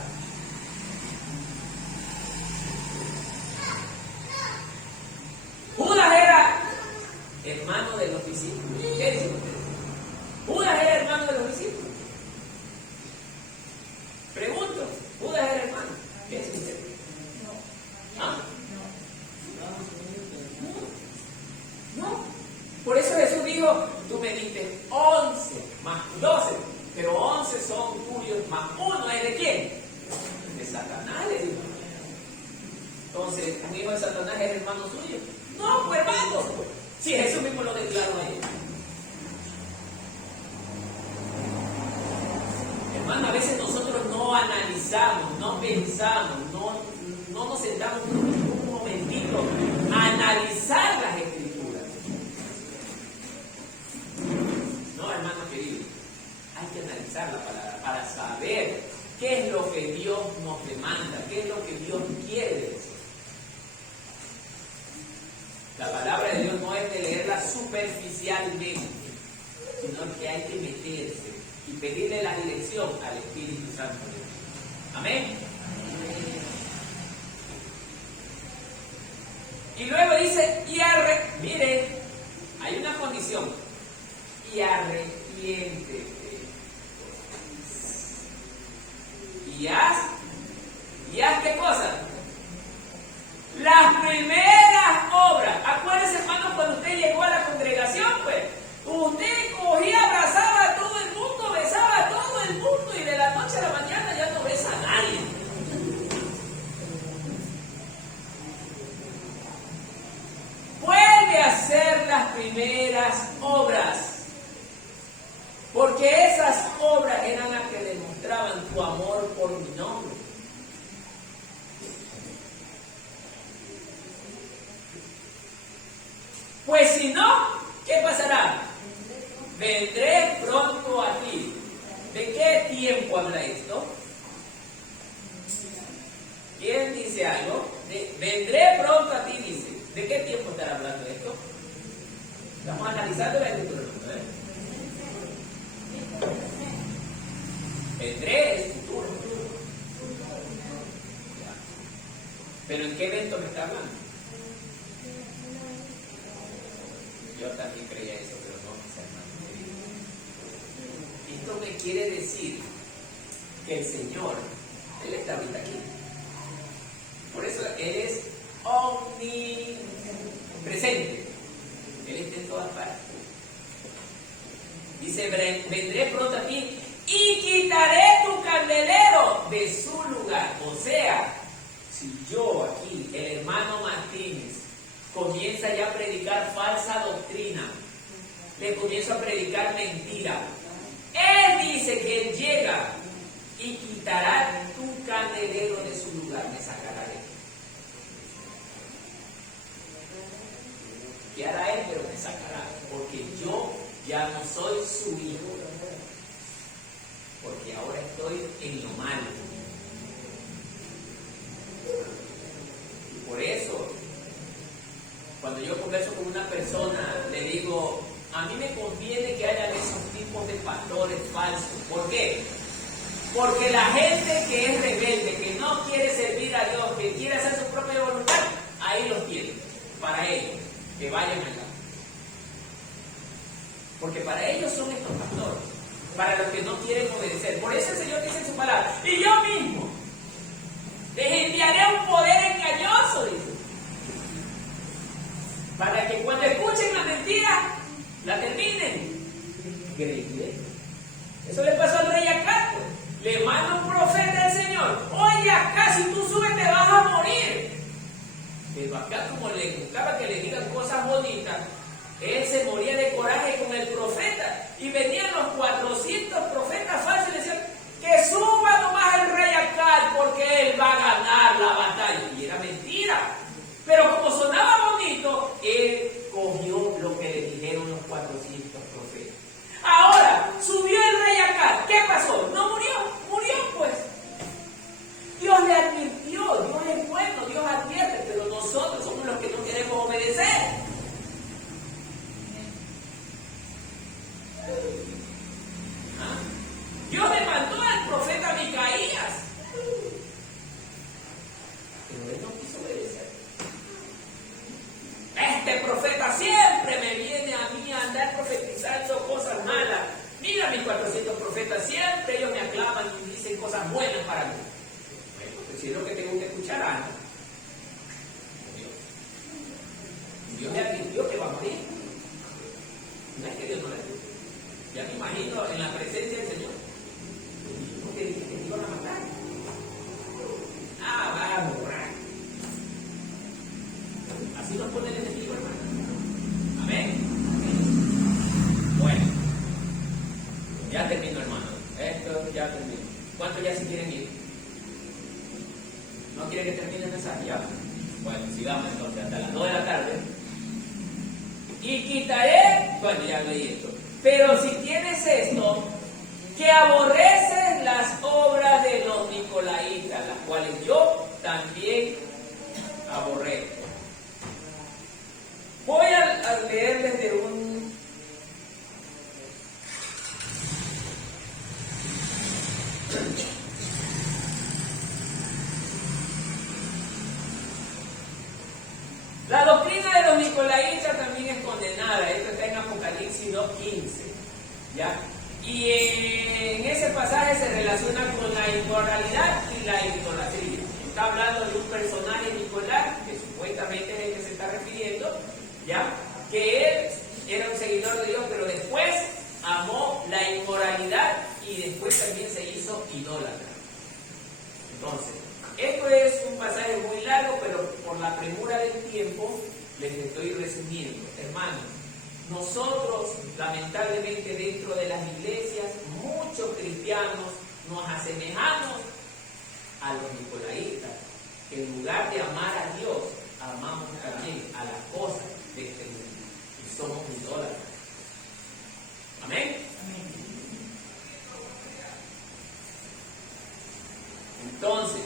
de Satanás es hermano suyo. No, pues hermano. Si Jesús mismo lo declaró ahí. Hermano, a veces nosotros no analizamos, no pensamos, no nos sentamos un momentito a analizar las Escrituras. No, hermano querido, hay que analizar la palabra para saber qué es lo que Dios nos demanda, qué es lo que Dios quiere de nosotros. La palabra de Dios no es de leerla superficialmente, sino que hay que meterse y pedirle la dirección al Espíritu Santo de Dios. Amén. Y luego dice, mire, hay una condición, y arrepiéntete. ¿Y haz qué cosa? Las primeras obras. Acuérdense, hermanos, cuando usted llegó a la congregación, pues, usted cogía, abrazaba a todo el mundo, besaba a todo el mundo, y de la noche a la mañana ya no besa a nadie. Vuelve a hacer las primeras obras, porque esas obras eran las que demostraban tu amor por mi nombre. Pues si no, ¿qué pasará? Vendré pronto a ti. ¿De qué tiempo habla esto? ¿Quién dice algo? Vendré pronto a ti, dice. ¿De qué tiempo estará hablando esto? Estamos analizando la Escritura, ¿eh? Vendré es futuro. ¿Pero en qué evento me está hablando? Yo también creía eso, pero no, mis hermanos. Esto me quiere decir que el Señor, Él está ahorita aquí. Por eso Él es omnipresente. Él está en todas partes. Dice, vendré pronto a ti y quitaré tu candelero de su lugar. O sea, si yo aquí, el hermano Martínez, comienza ya a predicar falsa doctrina, le comienzo a predicar mentira, Él dice que Él llega y quitará tu candelero de su lugar, me sacará de él. ¿Qué hará Él? Pero me sacará, porque yo ya no soy su hijo, porque ahora estoy en lo malo. Y por eso, cuando yo converso con una persona, le digo, a mí me conviene que haya esos tipos de pastores falsos. ¿Por qué? Porque la gente que es rebelde, que no quiere servir a Dios, que quiere hacer su propia voluntad, ahí los tiene, para ellos, que vayan allá. Porque para ellos son estos pastores, para los que no quieren obedecer. Por eso el Señor dice en su palabra, y yo mismo les enviaré un poder engañoso, dice, para que cuando escuchen la mentira, la terminen creyendo. Eso le pasó al rey Acab. Le manda un profeta al Señor. Oye, acá si tú subes te vas a morir. Pero acá, como le gustaba que le digan cosas bonitas, él se moría de coraje con el profeta. Y venían los 400 profetas falsos y le decían, que suba nomás el rey Acab porque él va a ganar la batalla. Y era mentira. Pero como sonaba bonito, él cogió lo que le dijeron los 400 profetas. Ahora, subió el rey Acab. ¿Qué pasó? No murió. Murió, pues. Dios le advirtió. Dios es bueno. Dios advierte. Pero nosotros somos los que no queremos obedecer. ¿Ah? Dios le mandó al profeta Micaías. Pero él no quiso obedecer. Este profeta siempre me viene a mí a andar profetizando cosas malas. Mira mis 400 profetas, siempre ellos me aclaman y dicen cosas buenas para mí. Bueno, pues si es lo que tengo que escuchar antes. Dios le advirtió que va a morir. No es que Dios no le advirtió. Ya me imagino en la presencia del Señor. ¿No te dije que te iban a matar? Ah, va a morir. Así nos pone el enemigo, hermano. Amén. Bueno, ya termino, hermano. Esto ya termino. ¿Cuántos ya se quieren ir? ¿No quieren que termine el mensaje? Ya. Bueno, sigamos entonces hasta las 2 de la tarde. Y quitaré, bueno, ya leí esto. Pero si tienes esto, que aborreces las obras de los nicolaitas, las cuales yo también aborrezco. Voy a leer desde un... La doctrina de los nicolaitas también es condenada. Esto está en Apocalipsis 2:15. ¿Ya? Y en ese pasaje se relaciona con la inmoralidad y la idolatría. Está hablando de un personaje, Nicolás, que supuestamente es el que se está refiriendo, ¿ya? Que él era un seguidor de Dios, pero después amó la inmoralidad y después también se hizo idólatra. Entonces, esto es un pasaje muy largo, pero por la premura del tiempo les estoy resumiendo. Hermanos, nosotros, lamentablemente, dentro de las iglesias, muchos cristianos nos asemejamos a los nicolaitas, que en lugar de amar a Dios, amamos también a las cosas de este mundo y somos idólatras. Amén. Entonces,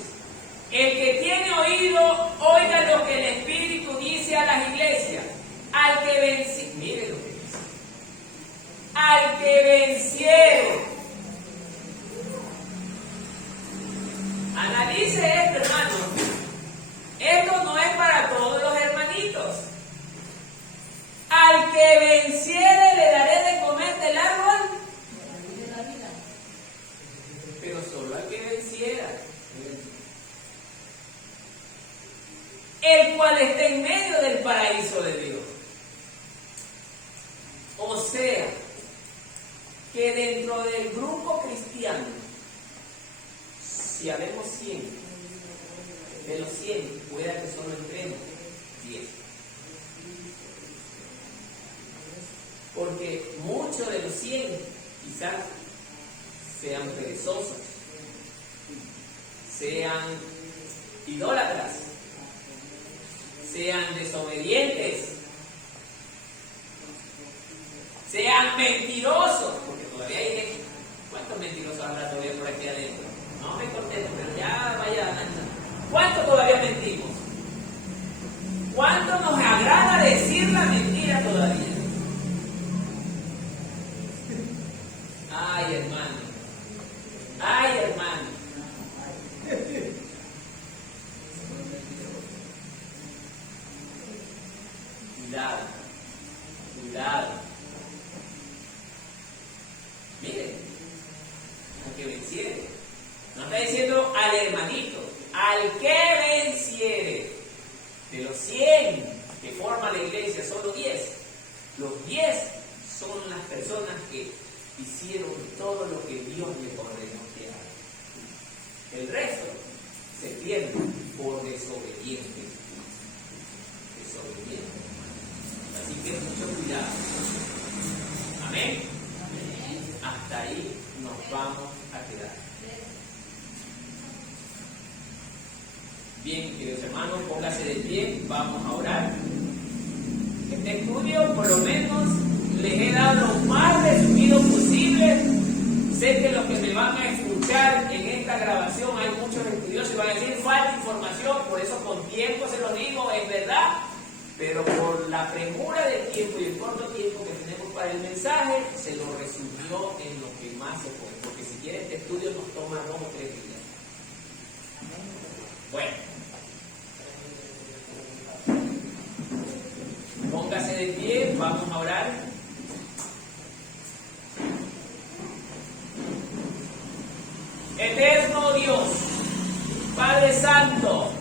el que tiene oído, oiga lo que el Espíritu dice a las iglesias. Al que venciere, mire lo que dice, al que venciere. Analice esto, hermano. Esto no es para todos los hermanitos. Al que venciere le daré de comer del árbol, pero solo al que venciera, el cual está en medio del paraíso de Dios. O sea, que dentro del grupo cristiano, si habemos 100, de los 100, pueda que solo entremos 10. Porque muchos de los 100 quizás sean perezosos, sean idólatras, sean desobedientes, sean mentirosos, porque todavía hay gente. ¿Cuántos mentirosos habrá todavía por aquí adentro? No me contesto, pero ya vaya avanzando. ¿Cuántos todavía mentimos? ¿Cuánto nos agrada decir la mentira todavía? Ay, hermano. Ay, hermano. Cuidado. Cuidado. Miren, al que venciere. No está diciendo al hermanito, al que venciere. De los 100 que forman la iglesia, solo 10. Los 10 son las personas que hicieron todo lo que Dios les ordenó que hagan. El resto se pierde por desobedientes. Así que mucho cuidado. Amén. Hasta ahí nos vamos a quedar. Bien, queridos hermanos, póngase de pie, vamos a orar. Este estudio, por lo menos, les he dado lo más resumido posible. Sé que los que me van a escuchar en esta grabación, hay muchos estudiosos y van a decir falta información, por eso con tiempo se lo digo, es verdad, pero por la premura del tiempo y el corto tiempo que tenemos para el mensaje, se lo resumió en lo que más se puede, porque si quiere este estudio nos toma 2 o 3 días. Bueno, póngase de pie, vamos a orar.